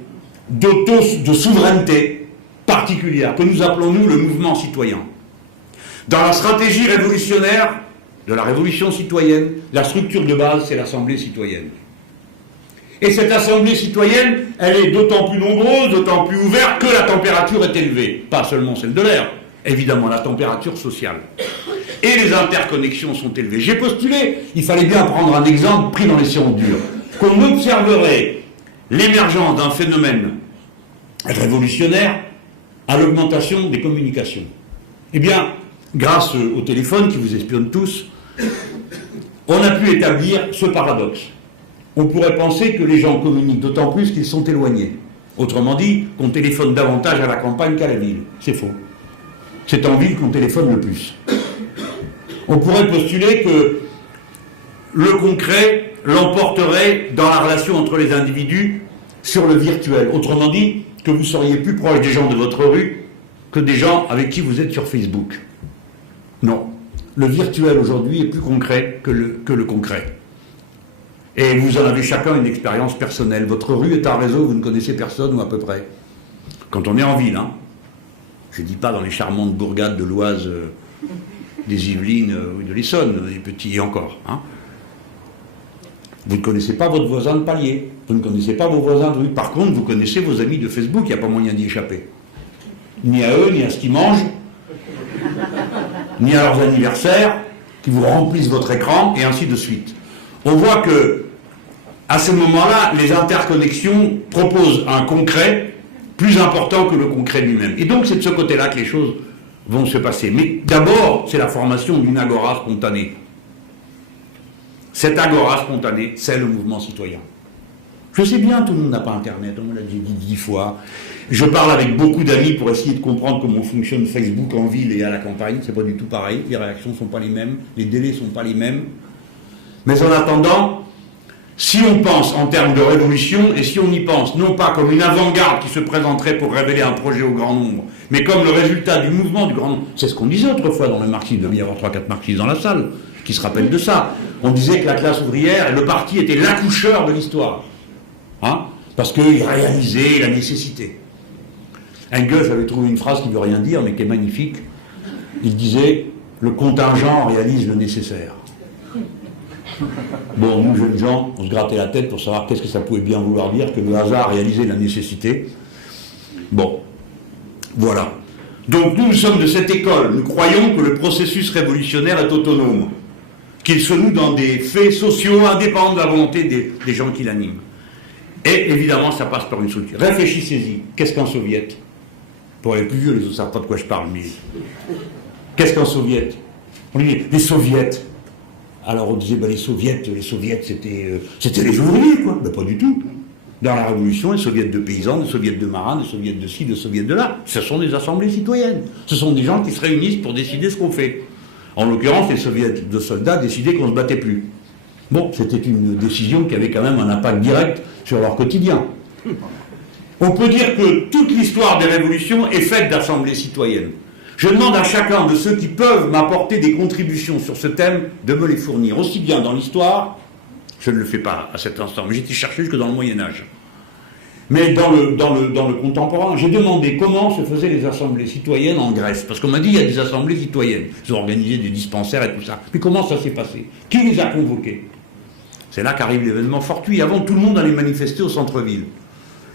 de souveraineté particulière, que nous appelons, nous, le mouvement citoyen. Dans la stratégie révolutionnaire de la révolution citoyenne, la structure de base, c'est l'Assemblée citoyenne. Et cette Assemblée citoyenne, elle est d'autant plus nombreuse, d'autant plus ouverte que la température est élevée. Pas seulement celle de l'air, évidemment, la température sociale. Et les interconnexions sont élevées. J'ai postulé, il fallait bien prendre un exemple pris dans les sciences dures, qu'on observerait l'émergence d'un phénomène révolutionnaire à l'augmentation des communications. Eh bien, grâce au téléphone qui vous espionne tous, on a pu établir ce paradoxe. On pourrait penser que les gens communiquent d'autant plus qu'ils sont éloignés. Autrement dit, qu'on téléphone davantage à la campagne qu'à la ville. C'est faux. C'est en ville qu'on téléphone le plus. On pourrait postuler que le concret l'emporterait dans la relation entre les individus sur le virtuel. Autrement dit, que vous seriez plus proche des gens de votre rue que des gens avec qui vous êtes sur Facebook. Non. Le virtuel aujourd'hui est plus concret que le concret. Et vous en avez chacun une expérience personnelle. Votre rue est un réseau où vous ne connaissez personne ou à peu près. Quand on est en ville, hein. Je ne dis pas dans les charmantes bourgades de l'Oise, des Yvelines ou de l'Essonne, les petits et encore. Hein. Vous ne connaissez pas votre voisin de palier. Vous ne connaissez pas vos voisins de rue. Par contre, vous connaissez vos amis de Facebook. Il n'y a pas moyen d'y échapper. Ni à eux, ni à ce qu'ils mangent, ni à leurs anniversaires, qui vous remplissent votre écran, et ainsi de suite. On voit que, à ce moment-là, les interconnexions proposent un concret plus important que le concret lui-même. Et donc, c'est de ce côté-là que les choses vont se passer. Mais d'abord, c'est la formation d'une agora spontanée. Cette agora spontanée, c'est le mouvement citoyen. Je sais bien, tout le monde n'a pas Internet, on me l'a dit 10 fois. Je parle avec beaucoup d'amis pour essayer de comprendre comment fonctionne Facebook en ville et à la campagne. C'est pas du tout pareil, les réactions ne sont pas les mêmes, les délais ne sont pas les mêmes. Mais en attendant, si on pense en termes de révolution, et si on y pense non pas comme une avant-garde qui se présenterait pour révéler un projet au grand nombre, mais comme le résultat du mouvement du grand nombre, c'est ce qu'on disait autrefois dans le marxisme, il devait y avoir 3-4 marxistes dans la salle, qui se rappellent de ça. On disait que la classe ouvrière et le parti étaient l'accoucheur de l'histoire. Hein, parce qu'il réalisait la nécessité. Engels avait trouvé une phrase qui ne veut rien dire, mais qui est magnifique. Il disait « Le contingent réalise le nécessaire ». Bon, nous, jeunes gens, on se grattait la tête pour savoir qu'est-ce que ça pouvait bien vouloir dire que le hasard réalisait la nécessité. Bon, voilà. Donc nous sommes de cette école. Nous croyons que le processus révolutionnaire est autonome, qu'il se noue dans des faits sociaux indépendants de la volonté des gens qui l'animent. Et évidemment, ça passe par une structure. Réfléchissez-y. Qu'est-ce qu'un soviet? Pour les plus vieux, les autres ne savent pas de quoi je parle, mais... Qu'est-ce qu'un soviet? On dit, les soviets. Alors on disait, les soviets, c'était les ouvriers, quoi. Ben, pas du tout. Dans la Révolution, les soviets de paysans, les soviets de marins, les soviets de ci, les soviets de là, ce sont des assemblées citoyennes. Ce sont des gens qui se réunissent pour décider ce qu'on fait. En l'occurrence, les soviets de soldats décidaient qu'on ne se battait plus. Bon, c'était une décision qui avait quand même un impact direct sur leur quotidien. On peut dire que toute l'histoire des révolutions est faite d'assemblées citoyennes. Je demande à chacun de ceux qui peuvent m'apporter des contributions sur ce thème de me les fournir, aussi bien dans l'histoire, je ne le fais pas à cet instant, mais j'ai été chercher jusque dans le Moyen-Âge. Mais dans le contemporain, j'ai demandé comment se faisaient les assemblées citoyennes en Grèce. Parce qu'on m'a dit qu'il y a des assemblées citoyennes. Ils ont organisé des dispensaires et tout ça. Mais comment ça s'est passé? Qui les a convoqués? C'est là qu'arrive l'événement fortuit. Avant, tout le monde allait manifester au centre-ville.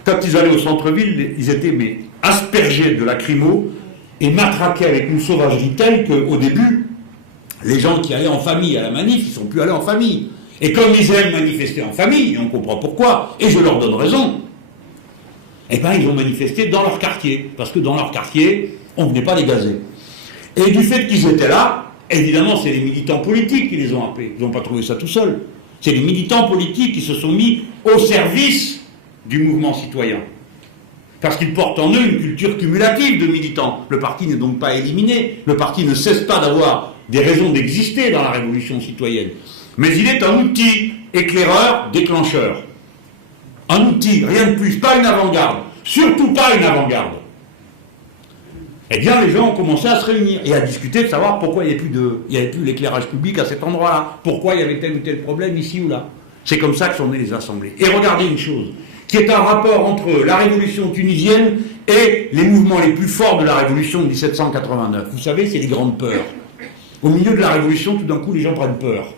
Quand ils allaient au centre-ville, ils étaient aspergés de lacrymo et matraqués avec une sauvagerie telle qu'au début, les gens qui allaient en famille à la manif, ils ne sont plus allés en famille. Et comme ils aiment manifester en famille, et on comprend pourquoi, et je leur donne raison, eh bien ils ont manifesté dans leur quartier, parce que dans leur quartier, on ne venait pas les gazer. Et du fait qu'ils étaient là, évidemment c'est les militants politiques qui les ont appelés, ils n'ont pas trouvé ça tout seuls. C'est les militants politiques qui se sont mis au service du mouvement citoyen. Parce qu'ils portent en eux une culture cumulative de militants. Le parti n'est donc pas éliminé, le parti ne cesse pas d'avoir des raisons d'exister dans la révolution citoyenne. Mais il est un outil éclaireur, déclencheur. Un outil, rien de plus, pas une avant-garde, surtout pas une avant-garde. Eh bien, les gens ont commencé à se réunir et à discuter de savoir pourquoi il n'y avait plus l'éclairage public à cet endroit-là, pourquoi il y avait tel ou tel problème ici ou là. C'est comme ça que sont nées les assemblées. Et regardez une chose, qui est un rapport entre la révolution tunisienne et les mouvements les plus forts de la révolution de 1789. Vous savez, c'est les grandes peurs. Au milieu de la révolution, tout d'un coup, les gens prennent peur.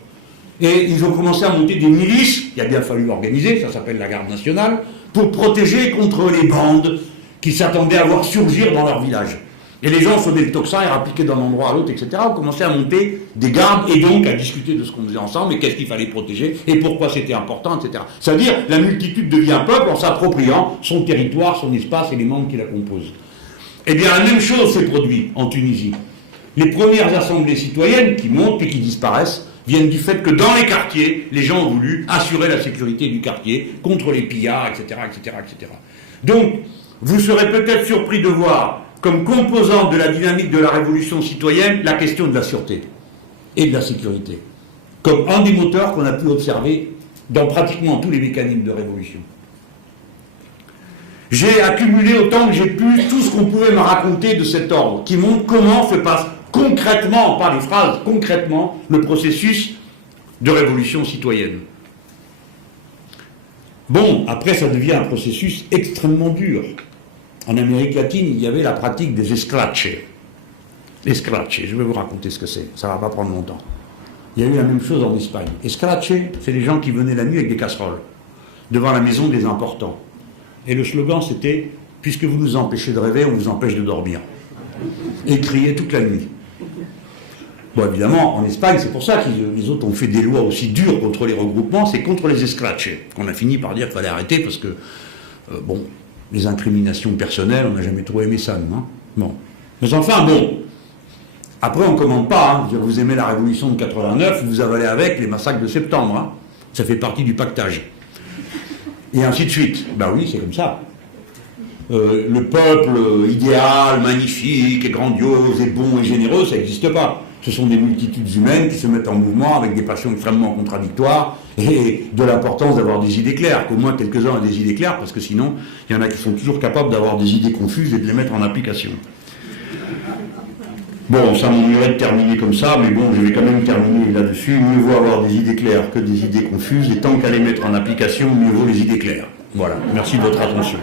Et ils ont commencé à monter des milices, il a bien fallu organiser, ça s'appelle la garde nationale, pour protéger contre les bandes qui s'attendaient à voir surgir dans leur village. Et les gens sonnaient le tocsin et rappliquaient d'un endroit à l'autre, etc. On commençait à monter des gardes et donc à discuter de ce qu'on faisait ensemble et qu'est-ce qu'il fallait protéger et pourquoi c'était important, etc. C'est-à-dire, la multitude devient un peuple en s'appropriant son territoire, son espace et les membres qui la composent. Eh bien, la même chose s'est produite en Tunisie. Les premières assemblées citoyennes qui montent puis qui disparaissent viennent du fait que dans les quartiers, les gens ont voulu assurer la sécurité du quartier contre les pillards, etc., etc., etc. Donc, vous serez peut-être surpris de voir comme composante de la dynamique de la révolution citoyenne la question de la sûreté et de la sécurité, comme un des moteurs qu'on a pu observer dans pratiquement tous les mécanismes de révolution. J'ai accumulé autant que j'ai pu tout ce qu'on pouvait me raconter de cet ordre, qui montre comment se passe concrètement, pas les phrases, concrètement, le processus de révolution citoyenne. Bon, après ça devient un processus extrêmement dur. En Amérique latine, il y avait la pratique des escraches. Escraches, je vais vous raconter ce que c'est, ça ne va pas prendre longtemps. Il y a eu la même chose en Espagne. Escraches, c'est les gens qui venaient la nuit avec des casseroles, devant la maison des importants. Et le slogan c'était « Puisque vous nous empêchez de rêver, on vous empêche de dormir ». Et ils criaient toute la nuit. Bon, évidemment, en Espagne, c'est pour ça que les autres ont fait des lois aussi dures contre les regroupements, c'est contre les escraches, qu'on a fini par dire qu'il fallait arrêter parce que, bon, les incriminations personnelles, on n'a jamais trop aimé ça, nous, hein. Bon. Mais enfin, bon, après on ne commande pas, hein. Vous aimez la révolution de 89, vous avalez avec les massacres de septembre, hein. Ça fait partie du pactage. Et ainsi de suite. Ben oui, c'est comme ça. Le peuple idéal, magnifique, et grandiose, et bon et généreux, ça n'existe pas. Ce sont des multitudes humaines qui se mettent en mouvement avec des passions extrêmement contradictoires et de l'importance d'avoir des idées claires, qu'au moins quelques-uns aient des idées claires, parce que sinon, il y en a qui sont toujours capables d'avoir des idées confuses et de les mettre en application. Bon, ça m'ennuierait de terminer comme ça, mais bon, je vais quand même terminer là-dessus. Mieux vaut avoir des idées claires que des idées confuses, et tant qu'à les mettre en application, mieux vaut les idées claires. Voilà, merci de votre attention.